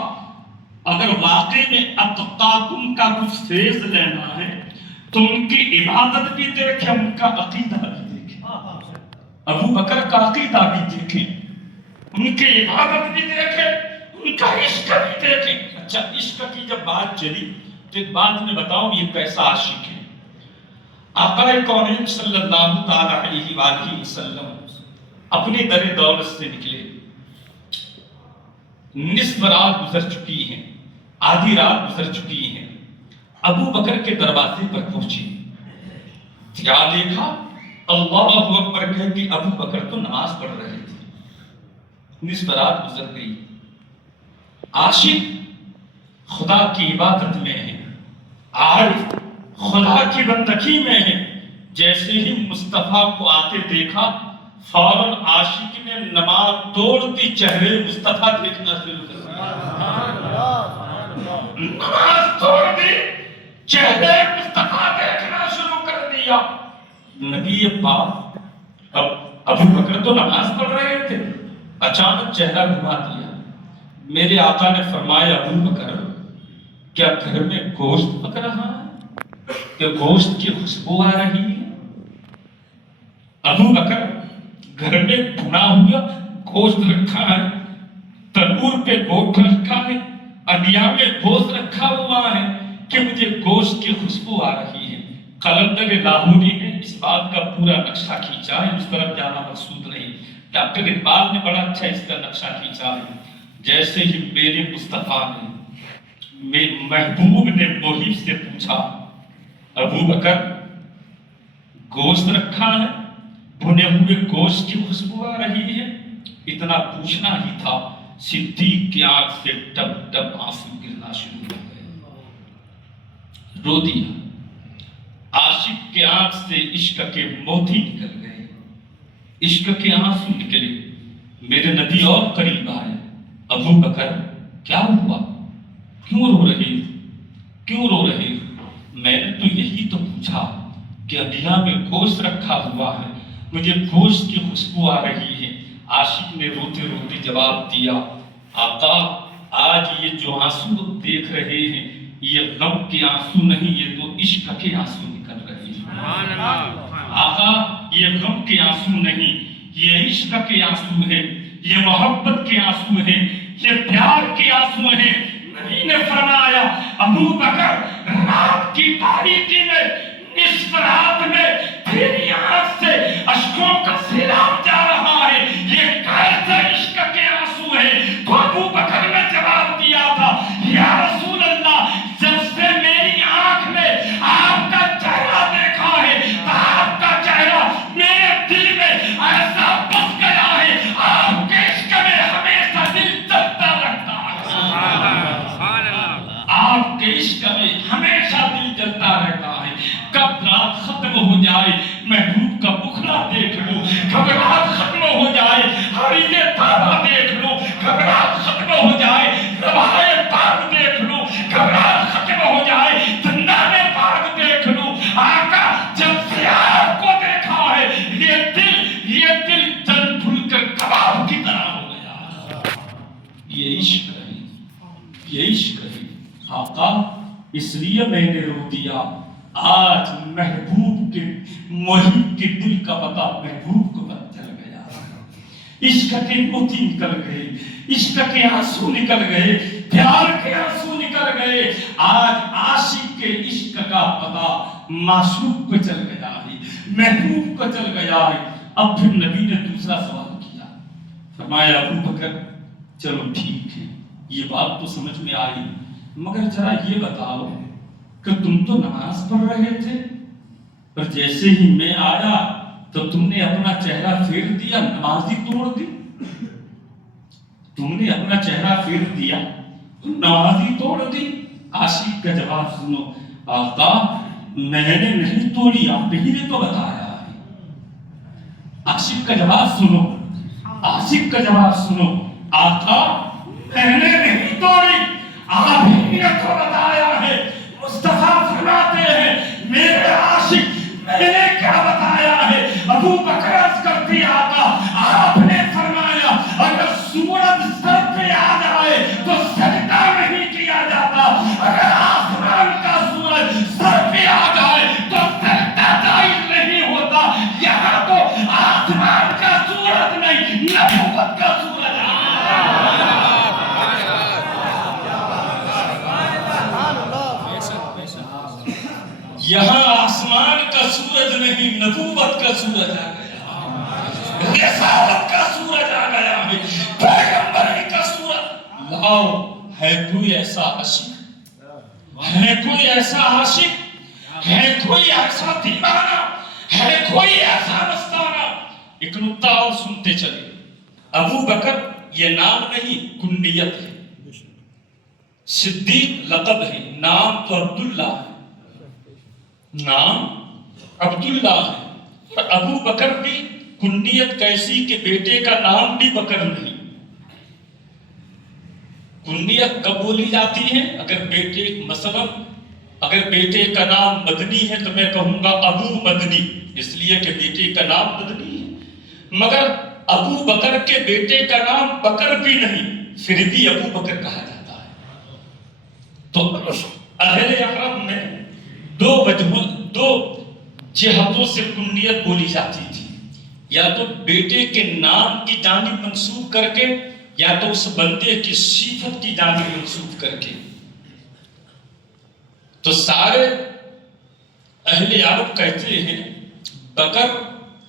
اگر واقعی میں اتقاکم کا کچھ فیض لینا ہے تو ان کی عبادت بھی دیکھیں، ان کا عقیدہ بھی دیکھیں، ابو بکر کا عقیدہ بھی دیکھیں، ان کی عبادت بھی دیکھیں، ان کا عشق بھی دیکھیں۔ اچھا، عشق کی جب بات چلی تو ایک بات میں بتاؤں یہ کیسا عاشق ہے۔ آقا کونین صلی اللہ تعالیٰ علیہ وآلہ وسلم اپنی در دولت سے نکلے، نصف رات گزر چکی ہیں، آدھی رات گزر چکی ہیں، ابو بکر کے دروازے پر پہنچی، کیا دیکھا؟ اللہ اکبر کہہ کے ابو بکر تو نماز پڑھ رہے تھے، نصف رات گزر گئی، عاشق خدا کی عبادت میں ہے، آج خدا کی بندگی میں ہے، جیسے ہی مصطفیٰ کو آتے دیکھا فوراً عاشق نے نماز توڑ دی، چہرے مصطفیٰ دیکھنا شروع کر دیا۔ نماز توڑ دی، چہرے مصطفیٰ دیکھنا شروع کر دیا۔ نبی پاک اب ابو بکر تو نماز پڑھ رہے تھے، اچانک چہرہ گھما دیا۔ میرے آقا نے فرمایا ابو بکر کیا گھر میں گوشت پک رہا ہے کہ گوشت کی خوشبو آ رہی ہے؟ ابو بکر گھر میں بھنا ہوا گوشت رکھا ہے، تنور پہ گوشت رکھا ہے، انڈیا میں گوشت رکھا ہوا ہے کہ مجھے گوشت کی خوشبو آ رہی ہے۔ قلندر لاہوری نے اس بات کا پورا نقشہ کھینچا ہے، اس طرف جانا مقصود نہیں۔ ڈاکٹر اقبال نے بڑا اچھا اس کا نقشہ کھینچا ہے۔ جیسے ہی میرے مصطفیٰ نے محبوب نے محیب سے پوچھا ابو بکر گوشت رکھا ہے، بھنے ہوئے گوشت کی خوشبو آ رہی ہے؟ اتنا پوچھنا ہی تھا، صدیق کی آنکھ سے ٹپ ٹپ آنسو گرنا شروع ہو گئے، رو دیا۔ عاشق کے آنکھ سے عشق کے موتی نکل گئے، عشق کے آنسو نکلے۔ میرے نبی اور قریب آئے، ابو بکر کیا ہوا؟ کیوں رو رہے؟ کیوں رو رہے؟ میں نے تو یہی تو پوچھا کہ انڈیا میں گوشت رکھا ہوا ہے، مجھے گوشت کی خوشبو آ رہی ہے۔ عاشق نے روتے روتے جواب دیا آقا آج یہ جو آنسو دیکھ رہے ہیں یہ غم کے آنسو نہیں، یہ تو عشق کے آنسو نکل رہے ہیں۔ آقا یہ غم کے آنسو نہیں، یہ عشق کے آنسو ہے، یہ محبت کے آنسو ہے، یہ پیار کے آنسو ہے۔ نبی نے فرمایا ابو بکر رات کی تاریکی میں نصف رات میں تیری آنکھ سے اشکوں کا سیلاب جا رہا ہے، یہ کیسے عشق کے آنسو ہے؟ تو ابو بکر نے جواب دیا تھا یا رسول اللہ جب سے میری آنکھ نے آپ کا چہرہ دیکھا ہے تو آپ کا چہرہ میرے دل میں ایسا بس گیا ہے، آپ کے عشق میں ہمیشہ دل جلتا رہتا ہے، آپ کے عشق میں ہمیشہ دل جلتا رہتا ہے۔ کب رات ختم ہو جائے محبوب کا بخلا دیکھ لو، کب رات ختم ہو جائے حریض تابہ دیکھ لو، کب رات ختم ہو جائے ربائے پاک دیکھ لو، کب رات ختم ہو جائے زندان پاک دیکھ لو۔ آقا جب سے آپ کو دیکھا ہے یہ دل جل پھل کر کباب کی طرح ہو گیا۔ یہ عشق ہے، یہ عشق ہے آقا، اس لیے میں نے رو دیا۔ آج محبوب کے محب کے دل کا پتہ محبوب کو پتہ چل گیا، عشق کے موتی نکل گئے، عشق کے آنسو نکل گئے، پیار کے آنسو نکل گئے۔ آج عاشق کے عشق کا پتہ معشوق کو چل گیا ہے، محبوب کو چل گیا ہے۔ اب پھر نبی نے دوسرا سوال کیا، فرمایا ابو بکر چلو ٹھیک ہے یہ بات تو سمجھ میں آئی، مگر ذرا یہ بتاؤ کہ تم تو نماز پڑھ رہے تھے اور جیسے ہی میں آیا تو تم نے اپنا چہرہ پھیر دیا، نماز ہی توڑ دی، تم نے اپنا چہرہ پھیر دیا نماز ہی توڑ دی۔ عاشق کا جواب سنو، آقا میں نے نہیں توڑی، آپ ہی نے تو بتایا ہے۔ عاشق کا جواب سنو، عاشق کا جواب سنو، آقا میں نے نہیں توڑی، آپ ہی نے تو بتایا ہے۔ مصطفیٰ فرماتے ہیں میرے عاشق میں نے کیا بتایا ہے؟ ابو بکر عرض کرتی آقا آپ نے فرمایا اگر سورج سر پہ آ جائے تو سجدہ نہیں کیا جاتا، اگر آسمان کا سورج سر پہ آ جائے تو سجدہ جائز نہیں ہوتا۔ یہاں تو آسمان کا سورج نہیں نبوت کا سورج آ یہاں آسمان کا سورج نہیں نبوت کا سورج آ گیا، رسالت کا سورج آ گیا ہے، پیغمبری کا سورج۔ لاؤ ہے کوئی ایسا عاشق، ہے کوئی ایسا عاشق، ہے کوئی ایسا دیوانہ، ہے کوئی ایسا مستانہ۔ ایک نکتہ اور سنتے چلے، ابو بکر یہ نام نہیں کنیت ہے، صدیق لقب ہے، نام تو عبداللہ ہے، نام عبداللہ ہے، اور ابو بکر بھی کنیت کیسی کہ بیٹے کا نام بھی بکر نہیں. کنیت کب بولی جاتی ہے؟ اگر بیٹے مثلا اگر بیٹے کا نام مدنی ہے تو میں کہوں گا ابو مدنی، اس لیے کہ بیٹے کا نام مدنی ہے. مگر ابو بکر کے بیٹے کا نام بکر بھی نہیں، پھر بھی ابو بکر کہا جاتا ہے. تو اہل عرب میں دو جہتوں سے کنیت بولی جاتی تھی، یا تو بیٹے کے نام کی جانب منسوب کر کے، یا تو اس بندے کی صفت کی جانب منسوب کر کے. تو سارے اہل عرب کہتے ہیں بکر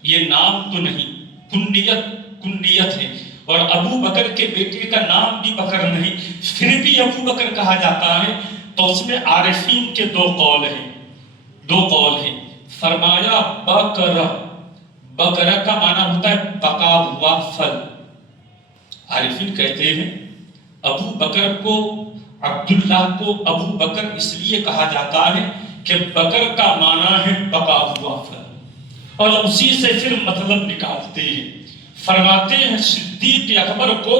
یہ نام تو نہیں، کنیت ہے، اور ابو بکر کے بیٹے کا نام بھی بکر نہیں، پھر بھی ابو بکر کہا جاتا ہے. تو اس میں عارفین کے دو قول ہیں. فرمایا بکر کا معنی ہوتا ہے پکا ہوا پھل. عارفین کہتے ہیں ابو بکر کو، عبداللہ کو ابو بکر اس لیے کہا جاتا ہے کہ بکر کا معنی ہے پکا ہوا پھل، اور اسی سے پھر مطلب نکالتے ہیں. فرماتے ہیں صدیق اکبر کو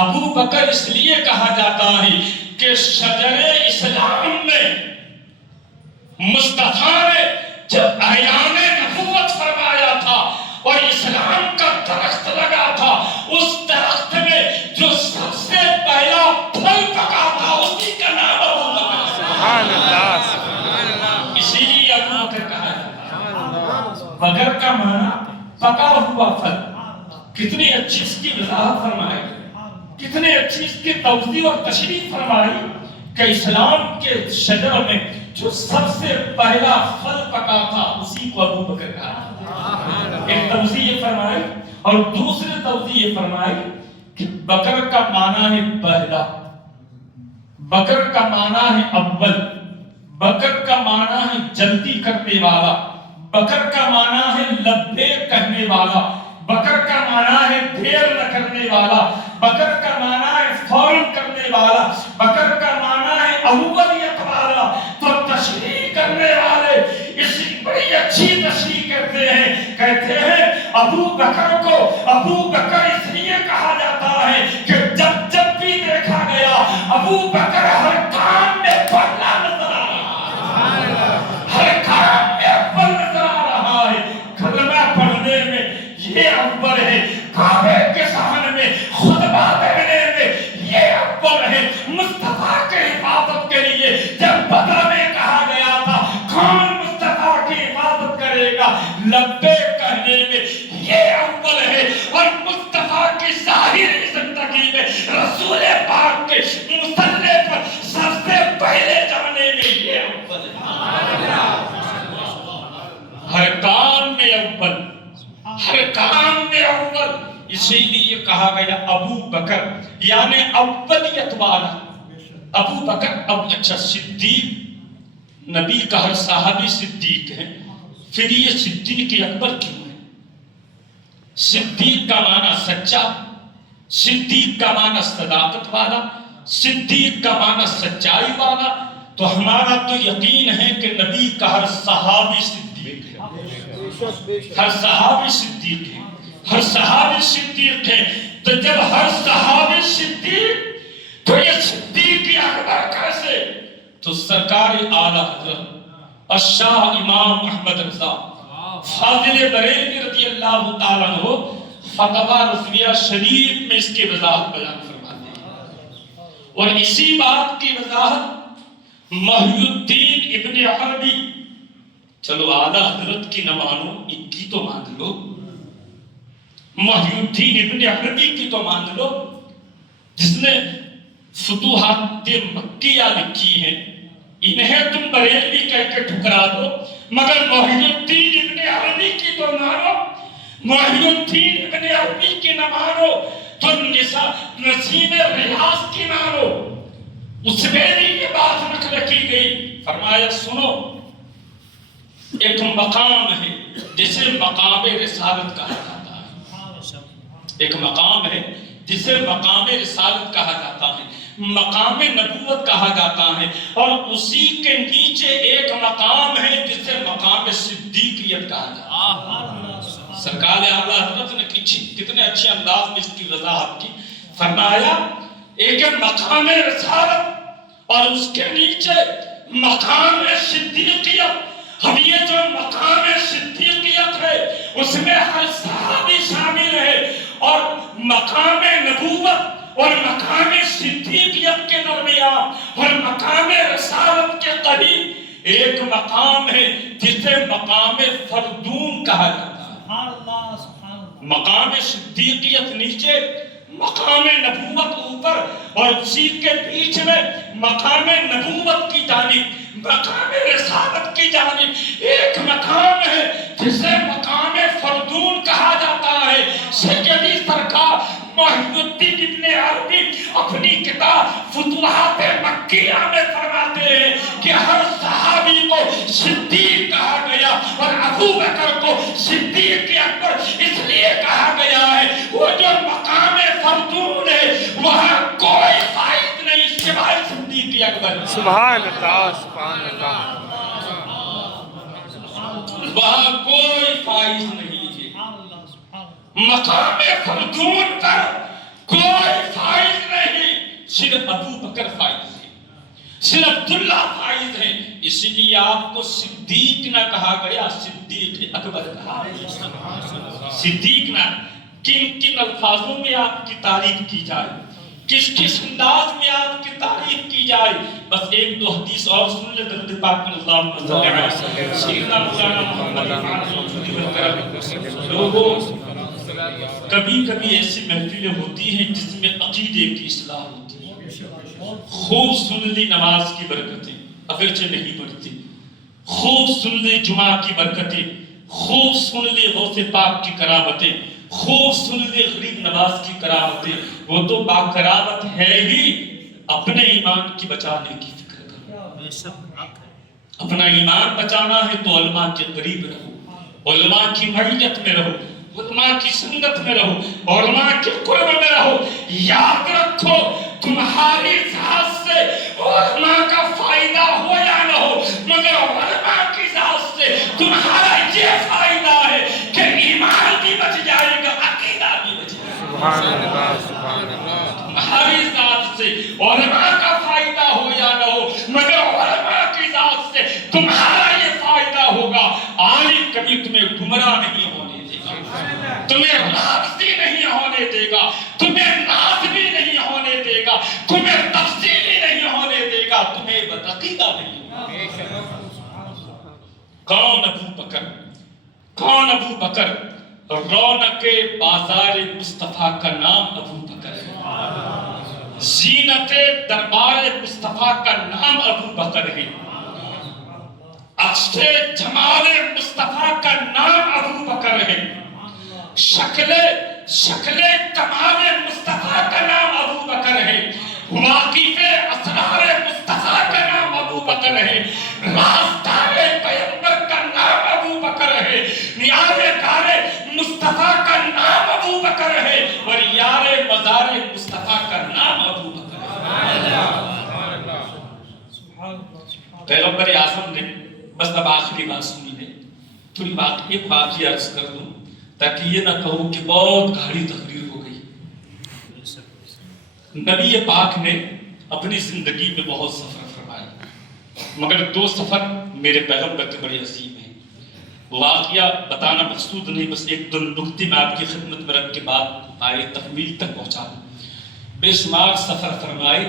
ابو بکر اس لیے کہا جاتا ہے کہ شجر اسلام میں مصطفیٰ نے جب اعیان نبوت فرمایا تھا اور اسلام کا درخت لگا تھا، اس درخت میں جو سب سے پہلا پھل پکا تھا اسی کا نام ابو بکر. سبحان اللہ. اسی لیے ابو بکر کہا جاتا ہے. بکر کا معنی پکا ہوا پھل. کتنی اچھی اس کی وضاحت فرمائی، کتنی اچھی اس کی توضیح اور تشریح فرمائی کہ اسلام کے شجر میں جو سب سے پہلا پھل پکا تھا اسی کو ابو بکر کہا. ایک توضیح یہ فرمائی، اور دوسری توضیح یہ فرمائی کہ بکر کا معنی ہے پہلا، بکر کا معنی ہے اول، بکر کا معنی ہے جلدی کرنے والا، بکر کا معنی ہے لبیک کہنے والا، بکر کا معنی ہے دیر نہ کرنے والا، بکر کا معنی ہے فوراً کرنے والا، بکر کا معنی ہے اولیت والا. تو تشریح کرنے والے اس کی بڑی اچھی تشریح کہتے ہیں ابو بکر کو ابو بکر اس لیے کہا جاتا ہے کہ جب بھی دیکھا گیا ابو بکر ہر کام میں پہلا نظر آ رہا ہے، ہر کام میں اول نظر آ رہا ہے. کلمہ پڑھنے میں یہ اول ہے، کعبے کے صحن میں خطبہ دینے میں یہ اول ہے. مصطفیٰ کی حفاظت کے لیے جب بدر میں کہا گیا تھا کون مصطفیٰ کی حفاظت کرے گا، لبیک کہنے میں یہ اول ہے. اور مصطفیٰ کی ظاہری زندگی میں رسول پاک کے مصلی پر سب سے پہلے جانے میں یہ اول ہے. ہر کام میں اول، ہر کام میں اول. اسی لیے کہا گیا ابو بکر یعنی اولیت والا. ابو بکر اچھا صدیق، نبی کا ہر صحابی صدیق ہے، پھر یہ صدیق اکبر کیوں ہے؟ صدیق کا معنی سچا، صدیق کا معنی صداقت والا، صدیق کا معنی سچائی والا. تو ہمارا تو یقین ہے کہ نبی کا ہر صحابی صدیق ہے، ہر صحابی صدیق ہے، ہر صحابی صدیق ہے. تو جب ہر صحابی صدیق تو یہ صدیق اکبر کیسے؟ تو سرکار اعلیٰ حضرت الشاہ امام احمد رضا فاضل بریلوی رضی اللہ تعالیٰ عنہ فتویٰ رضویہ شریف میں اس کی وضاحت بیان فرماتے ہیں. اور اسی بات کی وضاحت محی الدین ابن عربی، چلو اعلیٰ حضرت کی نہ مانو ان کی تو مان لو، محی الدین ابن عربی کی تو مان لو جس نے فتوحات مکیہ لکھی ہیں. انہیں تم بریلوی کہہ کے ٹھکرا دو، مگر محی الدین ابن عربی کی تو مانو. محی الدین ابن عربی کی نہ مانو تو نسیم ریاض کی مانو. اس میں بھی یہ بات نقل کی گئی. فرمایا سنو، ایک مقام ہے جسے مقام رسالت کہا جاتا ہے. ایک مقام ہے جسے مقام رسالت کہا جاتا ہے. مقام نبوت کہا جاتا ہے، اور اسی کے نیچے ایک مقام ہے جسے مقام صدیقیت کہا جاتا ہے۔ سرکار اعلیٰ حضرت نے کتنے اچھے انداز میں اس کی وضاحت کی، فرمایا ایک مقام رسالت اور اس کے نیچے مقام صدیقیت۔ اب یہ جو مقام صدیقیت ہے اس میں ہر صحابی شامل ہے، اور مقام نبوت اور مقام صدیقیت کے درمیان اور مقام رسالت کے قریب ایک مقام ہے جسے مقام فردون کہا جاتا ہے۔ مقام صدیقیت نیچے، مقام نبوت اوپر، اور اسی کے بیچ میں مقام نبوت کی جانب، مقام رسالت کی جانب ایک مقام ہے جسے مقام فردون کہا جاتا ہے۔ سیدی سرکار محی الدین ابن عربی اپنی کتاب فتوحات مکیہ میں فرماتے ہیں کہ ہر صحابی کو صدیق کہا گیا، اور ابو بکر کو صدیق اکبر اس لیے کہا گیا ہے وہ جو مقام فردون ہے وہاں کوئی فائد نہیں سوائے صدیق اکبر۔ سبحان اللہ، سبحان اللہ، وہاں کوئی فائز نہیں ہے۔ مقام فردون پر کوئی فائز نہیں، صرف ابو بکر فائز ہے، صرف عبداللہ فائز ہے، اس لیے آپ کو صدیق نہ کہا گیا، صدیق اکبر کہا گیا۔ صدیق نہ، کن کن الفاظوں میں آپ کی تعریف کی جائے، کس کس انداز میں آپ کی تعریف کی جائے، بس ایک دو حدیث اور سن لے درود پاک اللہ صلی اللہ علیہ وسلم۔ سیدنا مولانا محمد لوگوں، کبھی کبھی ایسی محفلیں ہوتی ہیں جس میں عقیدے کی اصلاح ہوتی ہے۔ خوب سن لی نماز کی برکتیں، اگرچہ نہیں پڑھتی، خوب سن لی جمعہ کی برکتیں، خوب سن لی غوث پاک کی کرامتیں، خوب سن لی غریب نواز کی کرامتیں، وہ تو با کرامت ہے ہی، اپنے ایمان کی بچانے کی فکر کرو۔ اپنا ایمان بچانا ہے تو علماء کے قریب رہو، علماء کی معیت میں رہو، علماء کی سنت میں رہو، علماء کے قرب میں رہو۔ یاد رکھو تمہاری ذات سے علماء کا فائدہ ہو یا نہ ہو، مگر علماء کی ذات سے تمہارا یہ فائدہ ہے کہ ایمان بھی بچ جائے گا، عقیدہ بھی بچ جائے گا۔ سبحان اللہ، سبحان اللہ۔ تمہاری ذات سے علماء کا فائدہ ہو یا نہ ہو، مگر علماء کی ذات سے تمہارا یہ فائدہ ہوگا۔ عالم کبھی تمہیں گمراہ نہیں ہونے دے گا، تمہیں راضی نہیں ہونے دے گا، تمہیں ناصبی نہیں ہونے دے گا، تمہیں تفصیلی نہیں ہونے دے گا، تمہیں بدعقیدہ نہیں ہونے دے گا۔ کون ابو بکر؟ کون ابو بکر؟ رونق بازار مصطفیٰ کا نام ابو بکر ہے، زینت دربار مصطفیٰ کا نام ابو بکر ہے، عکس جمال مصطفیٰ کا نام ابو بکر ہے، شکل کمال مصطفیٰ کا نام ابو بکر ہے، واقف اسرار مصطفیٰ کا نام ابو بکر ہے، راستار پیغمبر کا نام ابو بکر ہے، نیازے دار مصطفیٰ کا نام ابو بکر ہے، اور یار مزار مصطفیٰ کا نام ابو بکر ہے۔ پیغمبر اعظم نے، بس اب آخری بات سنی ہے، تھوڑی ایک واقعہ عرض کر دوں تاکہ یہ نہ کہوں کہ بہت گھاڑی تقریر ہو گئی۔ نبی پاک نے اپنی زندگی میں بہت سفر فرمائے، مگر دو سفر میرے پیغمبر کے بڑے عظیم ہیں۔ واقعہ بتانا مقصود نہیں، بس ایک دو نکتے میں آپ کی خدمت میں رکھ کے بات آئے تکمیل تک پہنچا دوں۔ بے شمار سفر فرمائے،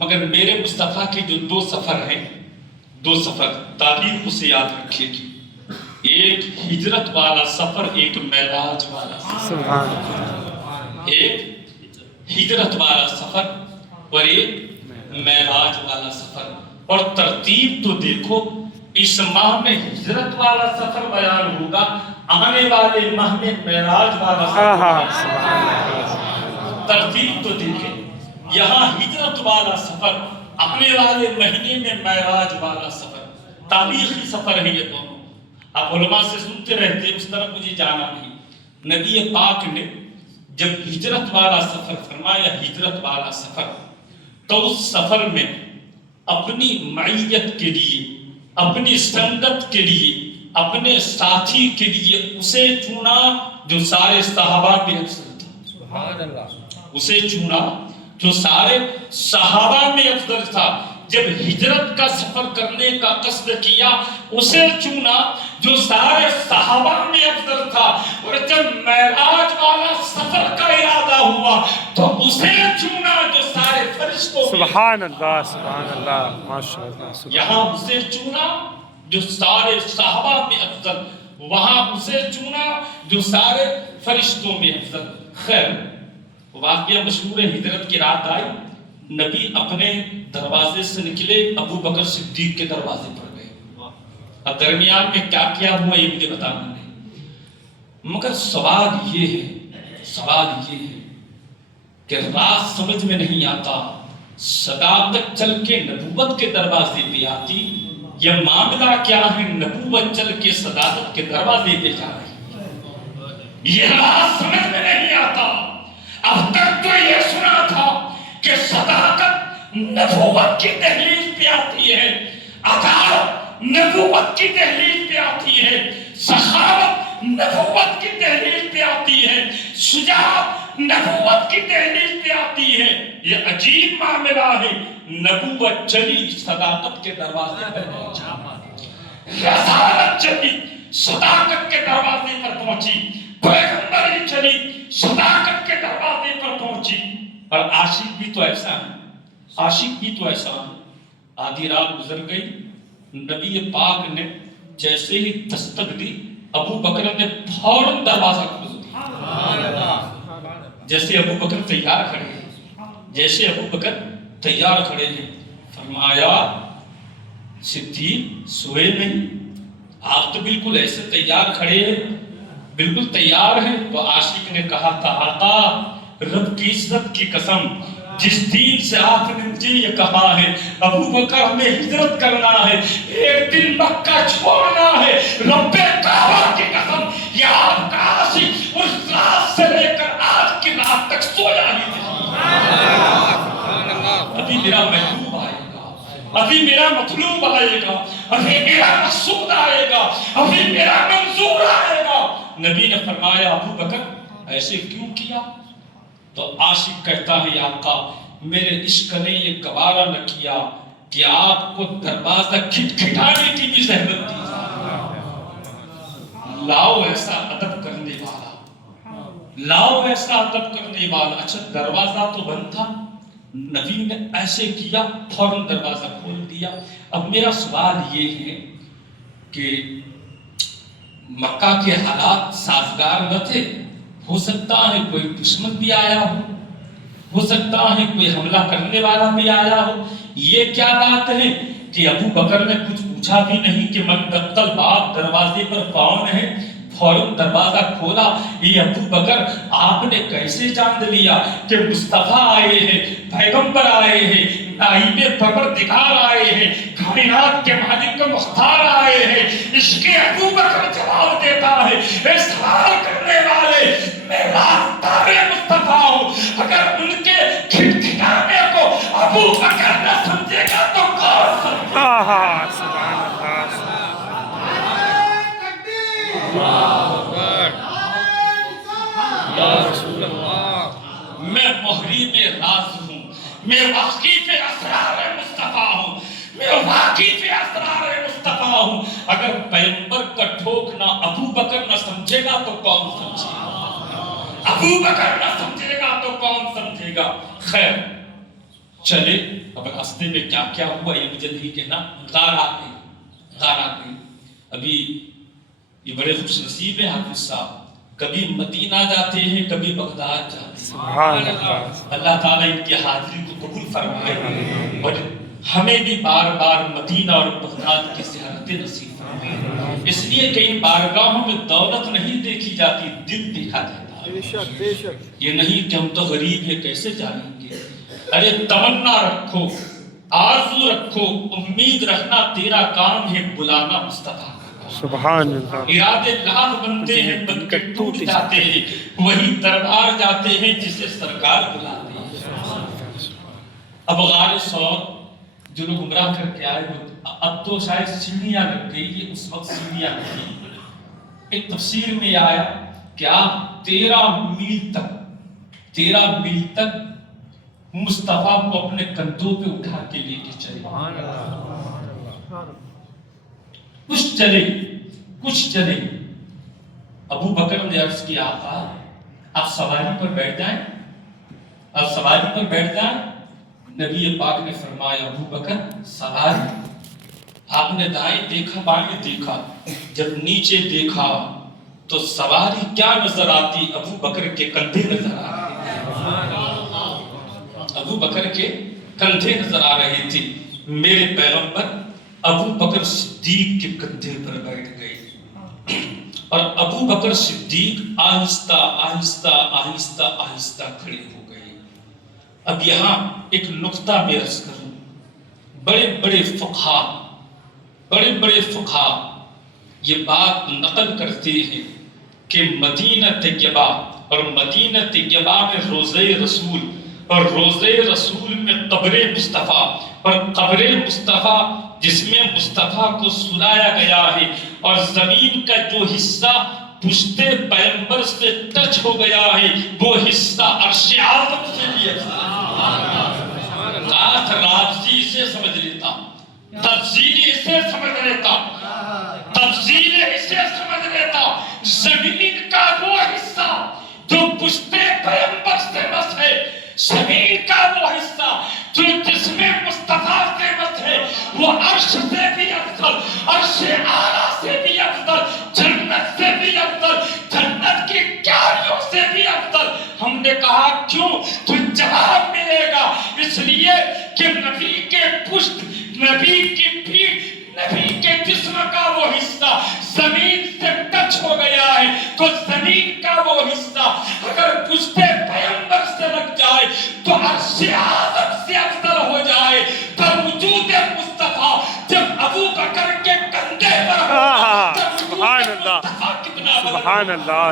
مگر میرے مصطفیٰ کے جو دو سفر ہیں، دو سفر تاریخ اسے یاد رکھیے گی، ایک ہجرت والا سفر، ایک معراج والا سفر۔ سبحان اللہ۔ ایک ہجرت والا سفر اور ایک معراج والا سفر، اور ترتیب تو دیکھو، اس ماہ میں ہجرت والا سفر بیان ہوگا، آنے والے ماہ میں معراج والا سفر۔ ترتیب تو دیکھیں، یہاں ہجرت والا سفر، آنے والے مہینے میں معراج والا سفر، تاریخی سفر ہے یہ دونوں۔ آپ علماء سے سنتے رہتے، اس طرح مجھے جانا نہیں۔ نبی پاک نے جب ہجرت والا سفر فرمایا، ہجرت والا سفر، تو اس سفر میں اپنی معیت کے لیے، اپنی سنگت کے لیے، اپنے ساتھی کے لیے اسے چنا جو سارے صحابہ میں افضل تھا۔ سبحان اللہ۔ اسے چنا جو سارے صحابہ میں افضل تھا۔ جب ہجرت کا سفر کرنے کا قصد کیا اسے چنا جو سارے صحابہ میں افضل تھا، اور جب معراج والا سفر کا ارادہ ہوا تو اسے چنا جو سارے فرشتوں میں۔ سبحان اللہ، سبحان اللہ، ماشاء اللہ۔ یہاں اسے چنا جو سارے صحابہ میں افضل، وہاں اسے چنا جو سارے فرشتوں میں افضل۔ خیر، واقعہ مشہور ہے، ہجرت کی رات آئی، نبی اپنے دروازے سے نکلے، ابو بکر صدیق کے دروازے پر گئے۔ اب درمیان میں کیا کیا ہوا یہ مجھے بتانا نہیں، مگر سوال یہ ہے کہ راز سمجھ میں نہیں آتا، صداقت چل کے نبوت کے دروازے پہ آتی، یہ معاملہ کیا ہے نبوت چل کے صداقت کے دروازے پہ جا رہی، یہ راز سمجھ میں نہیں آتا۔ اب تک تو یہ سنا تھا کہ صداقت نبوت کی دہلیز پہ آتی ہے، عدالت نبوت کی دہلیز پہ آتی ہے، سخاوت نبوت کی دہلیز پہ آتی ہے، شجاعت نبوت کی دہلیز پہ آتی ہے۔ یہ عجیب معاملہ ہے، نبوت چلی صداقت کے دروازے پر پہنچی، رسالت چلی صداقت کے دروازے پر پہنچی، پیغمبری چلی صداقت کے دروازے پر پہنچی۔ اور عاشق بھی تو ایسا ہے، آدھی رات گزر گئی، نبی پاک نے جیسے ہی دستک دی ابو بکر نے فوراً دروازہ کھول دیا، جیسے ابو بکر تیار کھڑے ہیں، فرمایا صدیق سوئے نہیں، آپ تو بالکل ایسے تیار کھڑے ہیں، بالکل تیار ہیں۔ تو عاشق نے کہا تھا، آقا رب کی عزت کی قسم، جس دین سے آپ نے مجھے یہ کہا ہے ابو بکر ہمیں ہجرت کرنا ہے، ایک دن مکہ چھوڑنا ہے، رب کعبہ کی قسم یہ آپ کا عاشق اس رات سے لے کر آج کی رات تک سویا ہی نہیں۔ ابھی میرا محبوب آئے گا، ابھی میرا مطلوب آئے گا، ابھی میرا مقصود آئے گا، ابھی میرا منظور آئے گا۔ نبی نے فرمایا ابو بکر ایسے کیوں کیا؟ تو عاشق کہتا ہے آقا میرے عشق نے یہ گوارا نہ کیا کہ آپ کو دروازہ کھٹکھٹانے کی بھی زحمت دی۔ لاؤ ایسا ادب کرنے والا، اچھا دروازہ تو بند تھا، نبی نے ایسے کیا فوراً دروازہ کھول دیا۔ اب میرا سوال یہ ہے کہ مکہ کے حالات سازگار نہ تھے، ہو سکتا ہے کوئی دشمن بھی آیا ہو سکتا ہے کوئی حملہ کرنے والا بھی آیا ہو، یہ کیا بات ہے کہ ابو بکر نے کچھ پوچھا بھی نہیں کہ مقتل باب دروازے پر کون ہے، فوراً دروازہ کھولا۔ یہ ابو بکر آپ نے کیسے جان لیا کہ مصطفیٰ آئے ہیں، پیغمبر آئے ہیں، نائب پروردگار آئے ہیں، کائنات کے مالک مختار آئے ہیں؟ اس کے ابو بکر جواب دیتا ہے، اے سوال کرنے والے، میں راستہ مصطفیٰ ہوں، اگر ان کے کھٹکھٹانے کو ابو بکر نہ سمجھے گا تو کون سمجھے گا؟ سبحان اللہ۔ یا رسول اللہ، میں محرم راز ہوں، میں واقف اسرار مصطفیٰ ہوں، میں واقف اسرار مصطفیٰ ہوں، اگر پیغمبر کا ٹھوکنا ابو بکر نہ سمجھے گا تو کون سمجھے گا؟ ابو بکر نہ سمجھے گا تو کون سمجھے گا؟ خیر چلے، اب راستے میں کیا کیا ہوا یہ مجھے نہیں کہنا، غار آ گئی۔ ابھی یہ بڑے خوش نصیب ہیں حافظ صاحب، کبھی مدینہ جاتے ہیں کبھی بغداد جاتے ہیں، سبحان اللہ۔ اللہ تعالیٰ ان کی حاضری کو قبول فرمائے اور ہمیں بھی بار بار مدینہ اور بغداد کی زیارتیں نصیب فرمائے۔ اس لیے کہ ان بارگاہوں میں دولت نہیں دیکھی جاتی، دل دیکھا جاتا ہے۔ یہ نہیں کہ ہم تو غریب ہیں کیسے جائیں گے، ارے تمنا رکھو، آرزو رکھو، امید رکھنا تیرا کام ہے، بلانا مصطفیٰ۔ سبحان اللہ۔ ارادے لاکھ بنتے ہیں بن کے ٹوٹ جاتے ہیں، وہی دربار جاتے ہیں جسے سرکار بلاتے ہیں۔ اب غار ثور جو لوگ گمراہ کر کے آئے اب تو شاید سیڑھیاں لگ گئی، یہ اس وقت سیڑھیاں نہیں تھیں۔ ایک تفسیر میں آیا کہ آپ 13 میل تک مصطفیٰ کو اپنے کندھوں پہ اٹھا کے لے کے چلے، کچھ چلے۔ ابو بکر نے عرض کیا آقا آپ سواری پر بیٹھ جائیں، نبی پاک نے فرمایا ابو بکر سواری؟ آپ نے دائیں دیکھا بائیں دیکھا، جب نیچے دیکھا تو سواری کیا نظر آتی؟ ابو بکر کے کندھے نظر آ رہے، ابو بکر کے کندھے نظر آ رہے تھے۔ میرے پیغمبر ابو بکر صدیق کے کندھے پر بیٹھ گئے اور ابو بکر صدیق آہستہ آہستہ آہستہ آہستہ کھڑے ہو گئے۔ اب یہاں ایک نقطہ میں عرض کروں، بڑے بڑے فقہا یہ بات نقل کرتے ہیں کہ مدینہ طیبہ اور مدینہ طیبہ میں روضہ رسول اور روضہ رسول میں قبر مصطفیٰ اور قبر مصطفیٰ جس میں مصطفیٰ کو سلایا گیا ہے اور زمین کا جو حصہ پشت پیغمبر سے ٹچ ہو گیا ہے وہ حصہ عرش اعظم سے بھی ذات راضی اسے سمجھ لیتا، تفصیلی اسے سمجھ لیتا، تفصیلی اسے سمجھ لیتا۔ زمین کا وہ حصہ جو پشت پیغمبر سے بس ہے، زمین کا وہ حصہ جو جس میں مصطفیٰ سے بس ہے، وہ عرش سے بھی افضل، عرش اعلیٰ سے بھی افضل، جنت سے بھی افضل، جنت کی کیاریوں سے بھی افضل۔ ہم نے کہا کیوں؟ تو جواب ملے گا اس لیے کہ نبی کے پشت، نبی کی پیٹھ، نبی کے جسم کا وہ حصہ زمین سے ٹچ ہو گیا ہے، تو زمین کا وہ حصہ اگر پشت پیغمبر سے لگ جائے تو عرش اعظم سے افضل ہو جائے۔ تو وجود مصطفیٰ جب ابو بکر کے کندھے پر ہو تو سبحان اللہ، مصطفیٰ کتنا سبحان اللہ،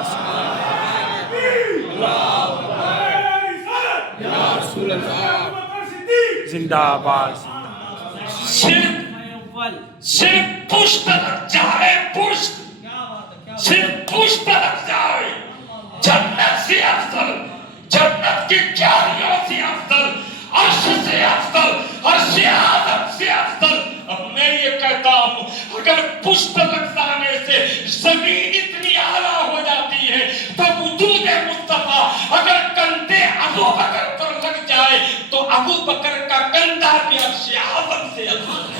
زندہ آباد۔ صرف پشت لگ جائے، صرف پشت لگ جائے، جنت سے افضل، جنت کی کیاریوں سے افضل، عرش سے افضل، عرش اعظم سے افضل۔ اب میں یہ کہتا ہوں اگر پشت لگ جانے سے زمین اتنی اعلیٰ ہو جاتی ہے تو وجود مصطفیٰ اگر کندھے ابو بکر پر لگ جائے تو ابو بکر کا کندھا بھی عرش اعظم سے افضل ہے،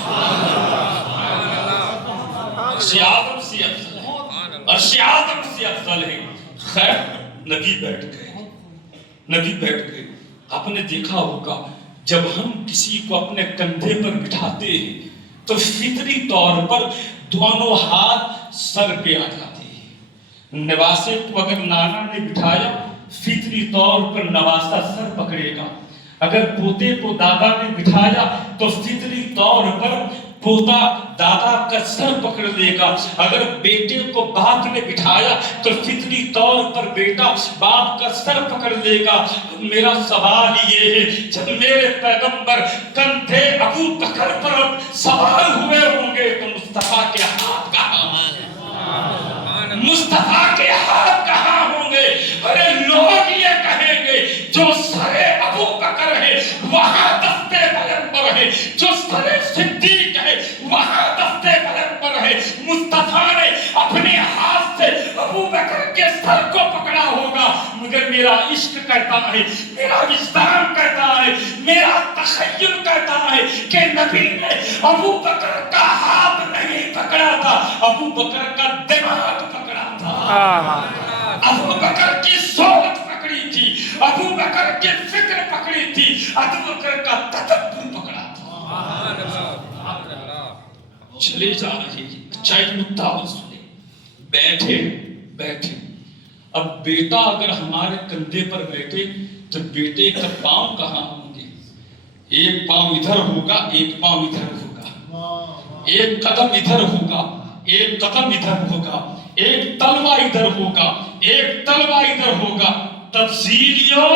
عرش اعظم سے افضل ہے، عرش اعظم سے افضل ہے۔ خیر نبی بیٹھ گئے۔ آپ نے دیکھا ہوگا جب ہم کسی کو اپنے کندھے پر بٹھاتے ہیں تو فطری طور پر دونوں ہاتھ سر پہ آ جاتے ہیں۔ نواسے کو اگر نانا نے بٹھایا فطری طور پر نواسا سر پکڑے گا، اگر پوتے کو دادا نے بٹھایا تو فطری طور پر پوتا دادا کا سر پکڑ لے گا، اگر بیٹے کو باپ نے بٹھایا تو فطری طور پر بیٹا باپ کا سر پکڑ لے گا۔ میرا سوال یہ ہے جب میرے پیغمبر کندھے ابو بکر پر سوار ہوئے ہوں گے تو مصطفیٰ کے ہاتھ کہاں ہوں گے؟ مصطفیٰ کے ہاتھ کہاں ہوں گے؟ ارے لوگ یہ کہیں گے جو سر ابو بکر ہے وہاں دستے پیغمبر ہے، جو سر صدیق ہے وہاں دستے پیغمبر ہے۔ مصطفیٰ نے اپنے ہاتھ سے ابو بکر کے سر کو پکڑا ہوگا، مگر میرا عشق کہتا ہے، میرا وجدان کہتا ہے، میرا تخیل کہتا ہے کہ نبی نے ابو بکر کا ہاتھ نہیں پکڑا تھا، ابو بکر کا دماغ پکڑا تھا، ابو بکر کی سوچ پکڑی تھی، ابو بکر کی فکر پکڑی تھی، ابو بکر کا تدبر پکڑا تھا۔ چلے جا رہے ہیں، چاہیے متعاون سنے، بیٹھے۔ اب بیٹا اگر ہمارے کندھے پر بیٹھے تو بیٹے کا پاؤں کہاں ہوں گے؟ ایک پاؤں ادھر ہوگا، ایک پاؤں ادھر ہوگا، ایک قدم ادھر ہوگا، ایک قدم ادھر ہوگا، ایک تلوا ادھر ہوگا، ایک تلوا ادھر ہوگا۔ تفصیلیوں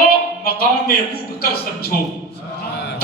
مقام ابو بکر سمجھو،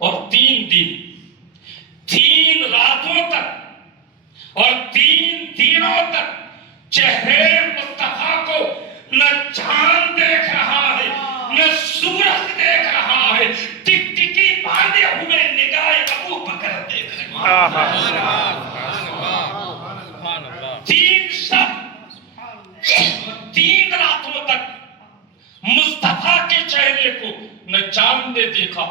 اور 3 دن 3 راتوں تک اور 3 دنوں تک چہرے مصطفیٰ کو نہ چاند دیکھ رہا ہے نہ سورج دیکھ رہا ہے، ٹکٹکی باندھے ہوئے نگاہ ابو بکر دیکھ رہا ہے۔ 3 شب 3 راتوں تک مصطفیٰ کے چہرے کو نہ چاند نے دیکھا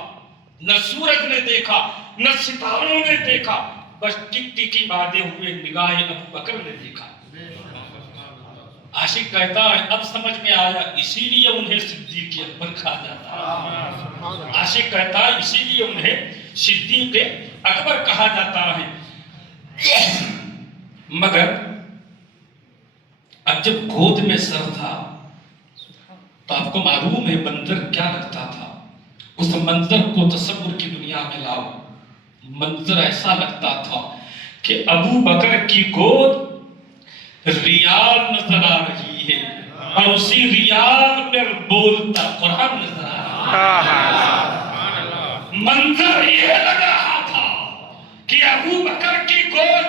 نہ سورج نے دیکھا نہ ستاروں نے دیکھا، بس ٹکٹکی باندھے ہوئے نگاہ ابو بکر نے دیکھا۔ عاشق کہتا ہے اب سمجھ میں آیا اسی لیے انہیں صدیق اکبر کہا جاتا ہے۔ عاشق کہتا ہے اسی لیے انہیں صدیق اکبر کہا جاتا ہے۔ مگر اب جب گود میں سر تھا تو آپ کو معلوم ہے منظر کیا لگتا تھا۔ اس منظر کو تصور کی دنیا میں لاؤ، منظر ایسا لگتا تھا کہ ابو بکر کی گود ریال نظر آ رہی ہے اور اسی ریال میں بولتا قرآن نظر آ رہا ہے۔ منظر یہ لگ رہا تھا کہ ابو بکر کی گود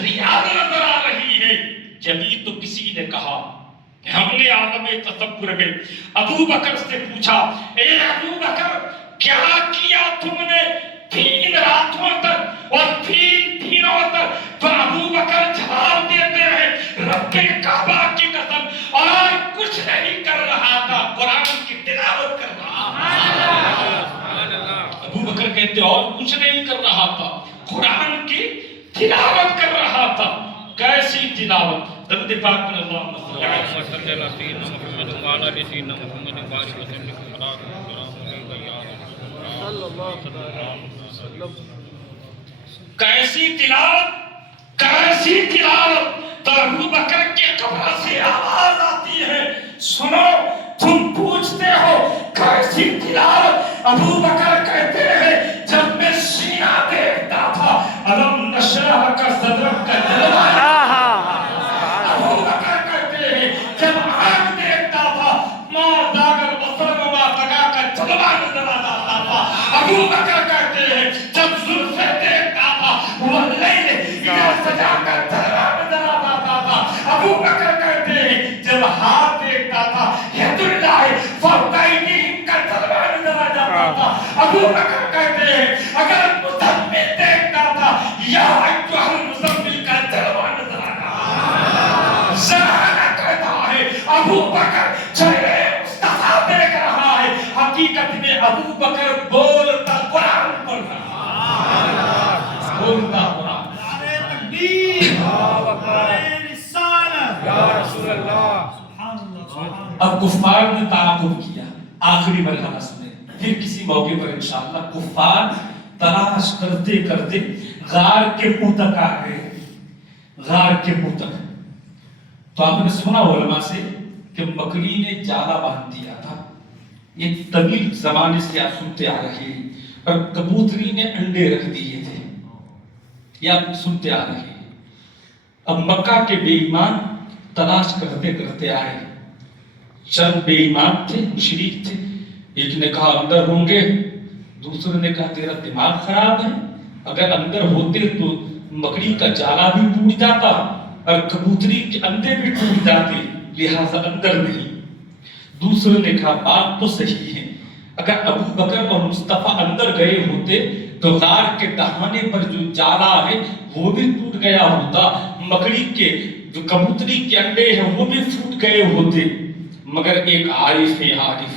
ریال نظر آ رہی ہے۔ جبھی تو کسی نے کہا کہ ہم نے عالم تصور میں ابو بکر سے پوچھا، اے ابو بکر کیا کیا تم نے 3 راتوں تک اور 3 دنوں تک؟ تو ابو بکر جواب دیتے ہیں رب کعبہ کی قسم اور کچھ نہیں کر رہا تھا، قرآن کی تلاوت کر رہا تھا۔ ابو بکر کہتے اور کچھ نہیں کر رہا تھا، قرآن کی تلاوت کر رہا تھا۔ کیسی تلاوت؟ درود پاک میں اللہم صلی اللہ علیہ وسلم۔ کیسی تلاوت، کیسی تلاوت؟ تو ابو بکر کی قبر سے آواز آتی ہے، سنو تم پوچھتے ہو کیسی تلاوت؟ ابو بکر کہتے ہیں جب میں سینہ دیکھتا تھا الم نشرح کا صدرک کا جلوہ، ابو بکر کہتے ہیں جب آنکھ دیکھتا تھا ما زاغ البصر وما طغى کا جلوہ نظر آ جاتا تھا۔ ابو بکر کہتے ہیں جب زلفیں دیکھتا تھا واللیل اذا سجا کا جلوہ نظر آ جاتا تھا۔ ابو بکر کہتے ہیں جب ہاتھ دیکھتا تھا ید اللہ فوق ایدیہم کا جلوہ نظر آ جاتا تھا۔ ابو بکر کہتے ہیں اگر مزمل دیکھتا تھا یا ایھا المزمل کا جلوہ نظر آ رہا۔ زمانہ کہتا ہے ابو بکر چہرے مصطفیٰ دیکھ رہا ہے، حقیقت میں ابو بکر بولتا قرآن پڑھ رہا، بولتا قرآن۔ اب کفار نے تعاقب کیا، آخری مرحلہ سنے، پھر کسی موقع پر انشاءاللہ کفار تلاش کرتے کرتے غار کے منہ تک آ گئے، غار کے منہ تک۔ تو آپ نے سنا علماء سے کہ مکڑی نے جالا باندھ دیا تھا، ایک طویل زمانے سے آپ سنتے آ رہے ہیں، اور کبوتری نے انڈے رکھ دیے تھے، یہ آپ سنتے آ رہے ہیں۔ اب مکہ کے بے ایمان تلاش کرتے کرتے آئے، چند بے ایمان تھے، مشرک تھے، ایک نے کہا اندر ہوں گے، دوسرے نے کہا تیرا دماغ خراب ہے، اگر اندر ہوتے تو مکڑی کا جالا بھی ٹوٹ جاتا اور کبوتری کے انڈے بھی ٹوٹ جاتے، لہٰذا اندر نہیں۔ دوسرے نے کہا بات تو صحیح ہے، اگر ابو بکر اور مصطفیٰ اندر گئے ہوتے تو غار کے دہانے پر جو جالا ہے وہ بھی ٹوٹ گیا ہوتا، مکڑی کے جو کبوتری کے انڈے ہیں وہ بھی پھوٹ گئے ہوتے، مگر ایک عارف ہے، عارف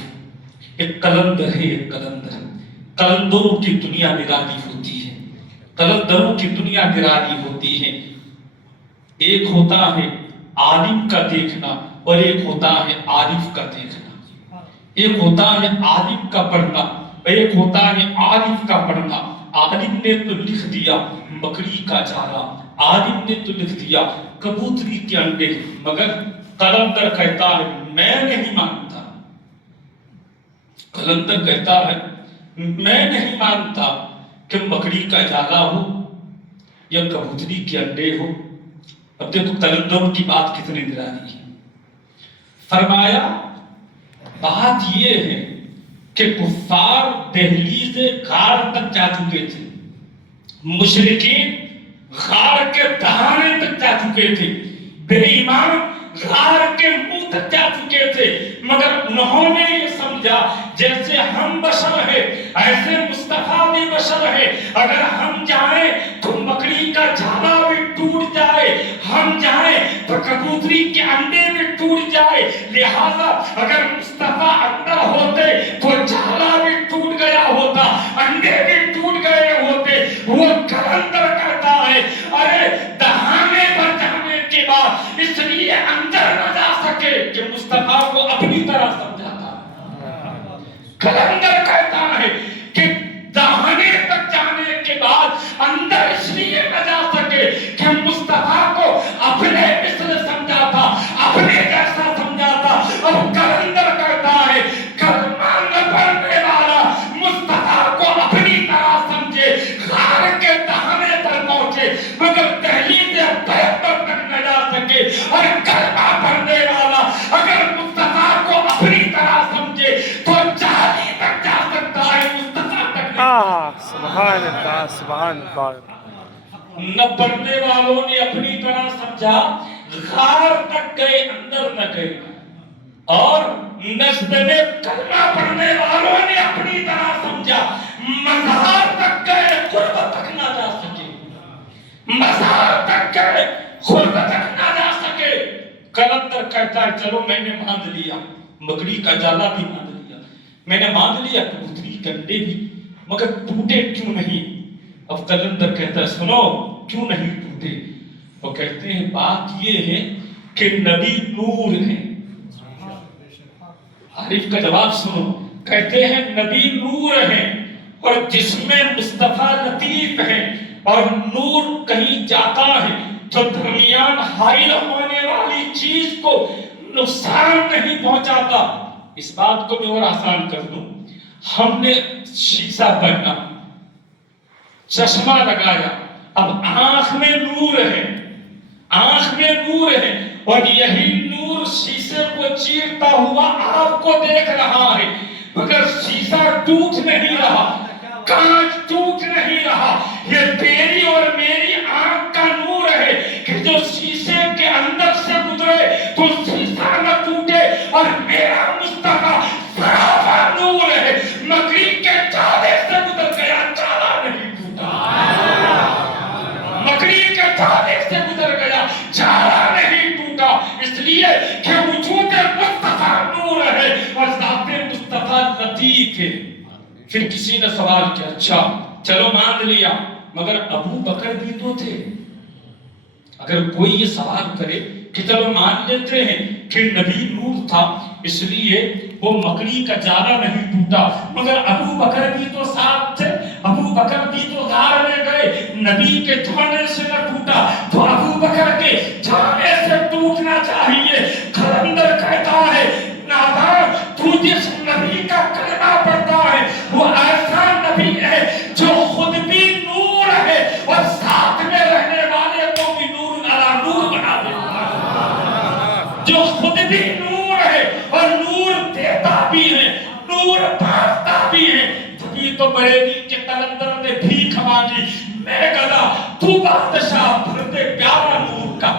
ایک قلندر ہے، ایک قلندر۔ قلندروں کی دنیا نرالی ہوتی ہے، قلندروں کی دنیا نرالی ہوتی ہے۔ ایک ہوتا ہے عالم کا دیکھنا اور ایک ہوتا ہے عارف کا دیکھنا، ایک ہوتا ہے عالم کا پڑھنا اور ایک ہوتا ہے عارف کا پڑھنا۔ عالم نے تو لکھ دیا مکڑی کا جالا، عالم نے تو لکھ دیا کبوتری کے انڈے، مگر قلندر کہتا ہے میں نہیں مانتا، قلندر کہتا ہے میں نہیں مانتا کہ مکڑی کا جالا ہو یا کبوتری کے انڈے ہو۔ اب دیکھو قلندروں کی بات کتنی نرالی ہے۔ فرمایا بات یہ ہے کہ کفار دہلیز غار تک جا چکے تھے، مشرکین غار کے دہانے تک جا چکے تھے، بے ایمان غار کے منہ تک جا چکے تھے، مگر انہوں نے یہ سمجھا جیسے ہم بشر ہیں ایسے مصطفیٰ بھی بشر ہے، اگر ہم جائیں تو مکڑی کا جھالا بھی ٹوٹ جائے، ہم جائیں تو کبوتری کے انڈے بھی ٹوٹ جائے، لہذا اگر مصطفیٰ اندر ہوتے تو جھالا بھی ٹوٹ گیا ہوتا، انڈے بھی ٹوٹ گئے ہوتے۔ وہ کلندر کرتا ہے ارے دہانے پر جانے کے بعد اس لیے اندر نہ جا سکے کہ مصطفیٰ کو اپنی طرح سمجھاتا ہے۔ کلندر کہتا ہے کہ دہانے تک جانے کے بعد اندر اس لیے نہ جا سکے کہ مصطفیٰ کو اپنے مثل سمجھا تھا، اپنے جیسا سمجھا تھا۔ اب کلندر کہتا ہے کلمہ نہ پڑھنے والا مصطفیٰ کو اپنی طرح سمجھے، غار کے دہانے پر پہنچے مگر دہلیز پیغمبر تک نہ جا سکے، اور کلمہ پڑھنے والا اگر مصطفیٰ کو اپنی طرح سمجھے تو جہلی تک جا سکتا ہے، مصطفیٰ تک نہیں۔ سبحان اللہ سبحان اللہ۔ نہ پڑھنے والوں نے اپنی طرح سمجھا، غار تک گئے اندر نہ گئے، اور نزد میں کلمہ پڑھنے والوں نے اپنی طرح سمجھا، مزار تک گئے قرب تک نہ جا سکے، مزار تک گئے قرب تک نہ جا سکے۔ کلندر کہتا ہے چلو میں نے باندھ لیا، مکڑی کا جالا بھی باندھ لیا، میں نے باندھ لیا کبوتری کے انڈے بھی، مگر ٹوٹے کیوں نہیں؟ اب کلندر کہتا ہے سنو کیوں نہیں ٹوٹے؟ وہ کہتے ہیں بات یہ ہے کہ نبی نور ہیں۔ عارف کا جواب سنو، کہتے ہیں نبی نور ہیں اور جسم مصطفیٰ لطیف ہیں، اور نور کہیں جاتا ہے تو درمیان حائل ہونے والی چیز کو نقصان نہیں پہنچاتا۔ اس بات کو میں اور آسان کر دوں، ہم نے شیشہ پہنا، چشمہ لگایا، اب آنکھ میں نور ہے، آنکھ میں نور ہے، اور یہی نور شیشے کو چیرتا ہوا آپ کو دیکھ رہا ہے، مگر شیشہ ٹوٹ نہیں رہا، کانچ ٹوٹ نہیں رہا۔ یہ تیری اور میری آنکھ کا نور ہے کہ جو شیشے کے اندر سے گزرے تو شیشہ نہ ٹوٹے، اور میرا مصطفیٰ صاف نور ہے، مکڑی کے جالے سے گزر گیا، جالا نہیں ٹوٹا، مکڑی کے جالے سے گزر گیا، جالا نہیں ٹوٹا، اس لیے کہ وجود مصطفیٰ نور ہے اور ذات مصطفیٰ لطیف ہے۔ پھر کسی نے سوال کیا اچھا چلو مان لیا، مگر ابو بکر بھی تو تھے۔ اگر کوئی یہ سوال کرے کہ چلو مان لیتے ہیں کہ نبی نور تھا اس لیے وہ مکڑی کا جالا نہیں ٹوٹا، مگر ابو بکر بھی تو ساتھ تھے، ابو بکر بھی تو غار میں گئے، نبی کے جانے سے نہ ٹوٹا تو ابو بکر کے جانے سے ٹوٹنا چاہیے۔ کلندر کہتا ہے نادان تو جس نبی کا کلمہ پڑھتا ہے وہ ایسا نبی ہے جو خود بھی نور ہے اور ساتھ میں رہنے والے کو بھی نور علی نور بنا دیتا ہے، جو خود بھی نور ہے اور نور دیتا بھی ہے، نور بانٹتا بھی ہے۔ جبھی تو بریلی کے کلندر نے بھیک مانگی، میں گدا تو بادشاہ بھر دے پیارا نور کا،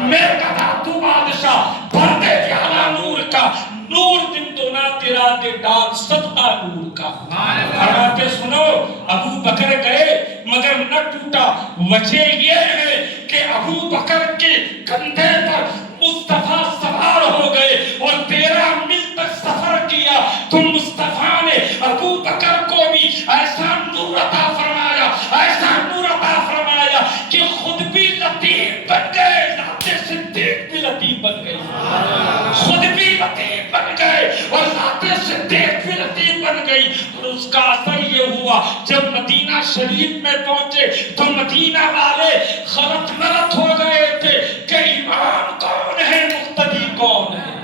میں گدا تو بادشاہ بھر دے پیارا نور کا، نور دن دونا تیرا دے ڈال صدقہ نور کا۔ فرماتے سنو ابو بکر گئے مگر نہ ٹوٹا، وجہ یہ ہے کہ ابو بکر کے کندھے پر مصطفیٰ سوار ہو گئے اور 13 میل تک سفر کیا، تو مصطفیٰ نے ابو بکر کو بھی ایسا نور عطا فرمایا، ایسا نور عطا فرمایا کہ خود بھی لطیف بن گئے، ذات صدیق بھی لطیف بن گئی، خود بھی لطیف بن گئے اور ذات صدیق بھی لطیف بن گئی۔ اور اس کا اثر یہ ہوا جب مدینہ شریف میں پہنچے تو مدینہ والے خلط ملط ہو گئے تھے کہ امام کون ہے، مقتدی کون ہے۔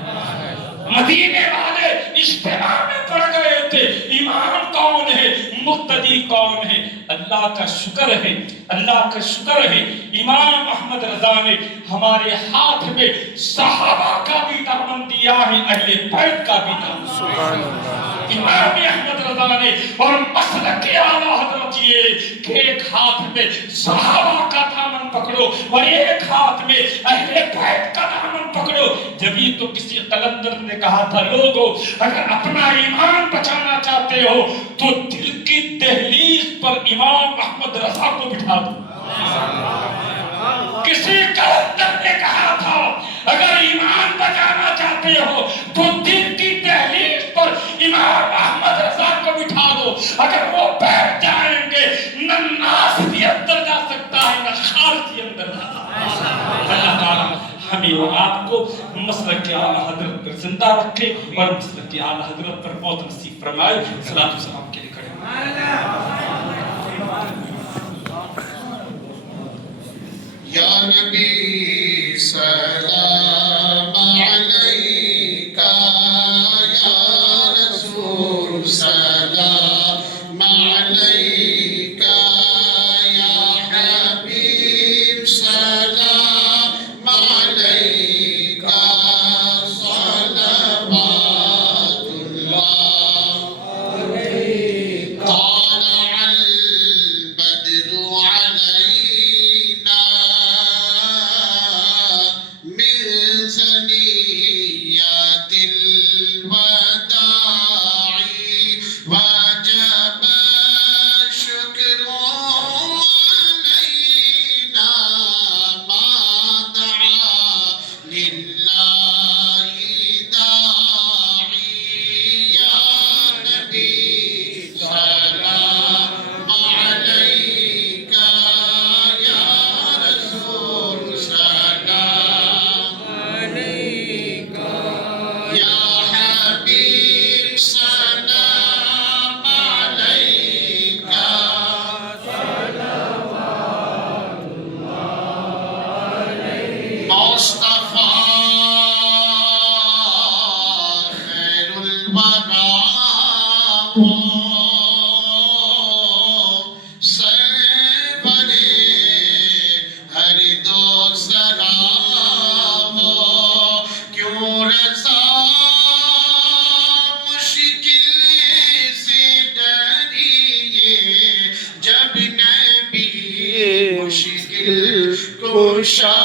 مدینے والے اجتماع میں پڑ گئے تھے، امام کون ہے، مقتدی کون ہے۔ اللہ کا شکر ہے، اللہ کا شکر ہے، امام احمد رضا نے ہمارے ہاتھ میں صحابہ کا بھی دامن دیا ہے، اہل بیت کا بھی دامن۔ سبحان اللہ۔ امام احمد رضا نے اور مسلک اعلیٰ حضرت یہ کہ ایک ہاتھ میں صحابہ کا دامن پکڑو اور ایک ہاتھ میں اہل بیت کا دامن پکڑو. جبھی تو کسی قلندر نے کہا تھا لوگو اگر اپنا ایمان بچانا چاہتے ہو تو دل کی دہلیز پر امام احمد رضا کو بٹھا دو. کسی قلندر نے کہا تھا اگر ایمان بچانا چاہتے ہو تو دل کی دہلیز پر امام احمد رضا کو بٹھا دو. اگر وہ بیٹھ جائیں گے نہ ناس بھی اندر جا سکتا ہے نہ خارجی اندر جا سکتا ہے. اللہ تعالیٰ ہمیں اور آپ کو مسلک اعلیٰ حضرت پر زندہ رکھے اور مسلک اعلیٰ حضرت پر موت نصیب فرمائے. صلاۃ و سلام کے لیے کھڑے. یا نبی سلام علیکہ یا رسول سلام علیکہ یا حبیب سلام علیکہ صلوات اللہ علیکہ. طلع البدر علینا من ثنیات الوداع وجب الشکر علینا ما دعا للہ داعی. یا نبی سلام علیکہ یا رسول سلام علیکہ یا حبیب سلام علیکہ مصطفیٰ خیر الورا ہو سرور ہر دو سرا ہو. کیوں رضا مشکل سے ڈریے جب نبی مشکل کشا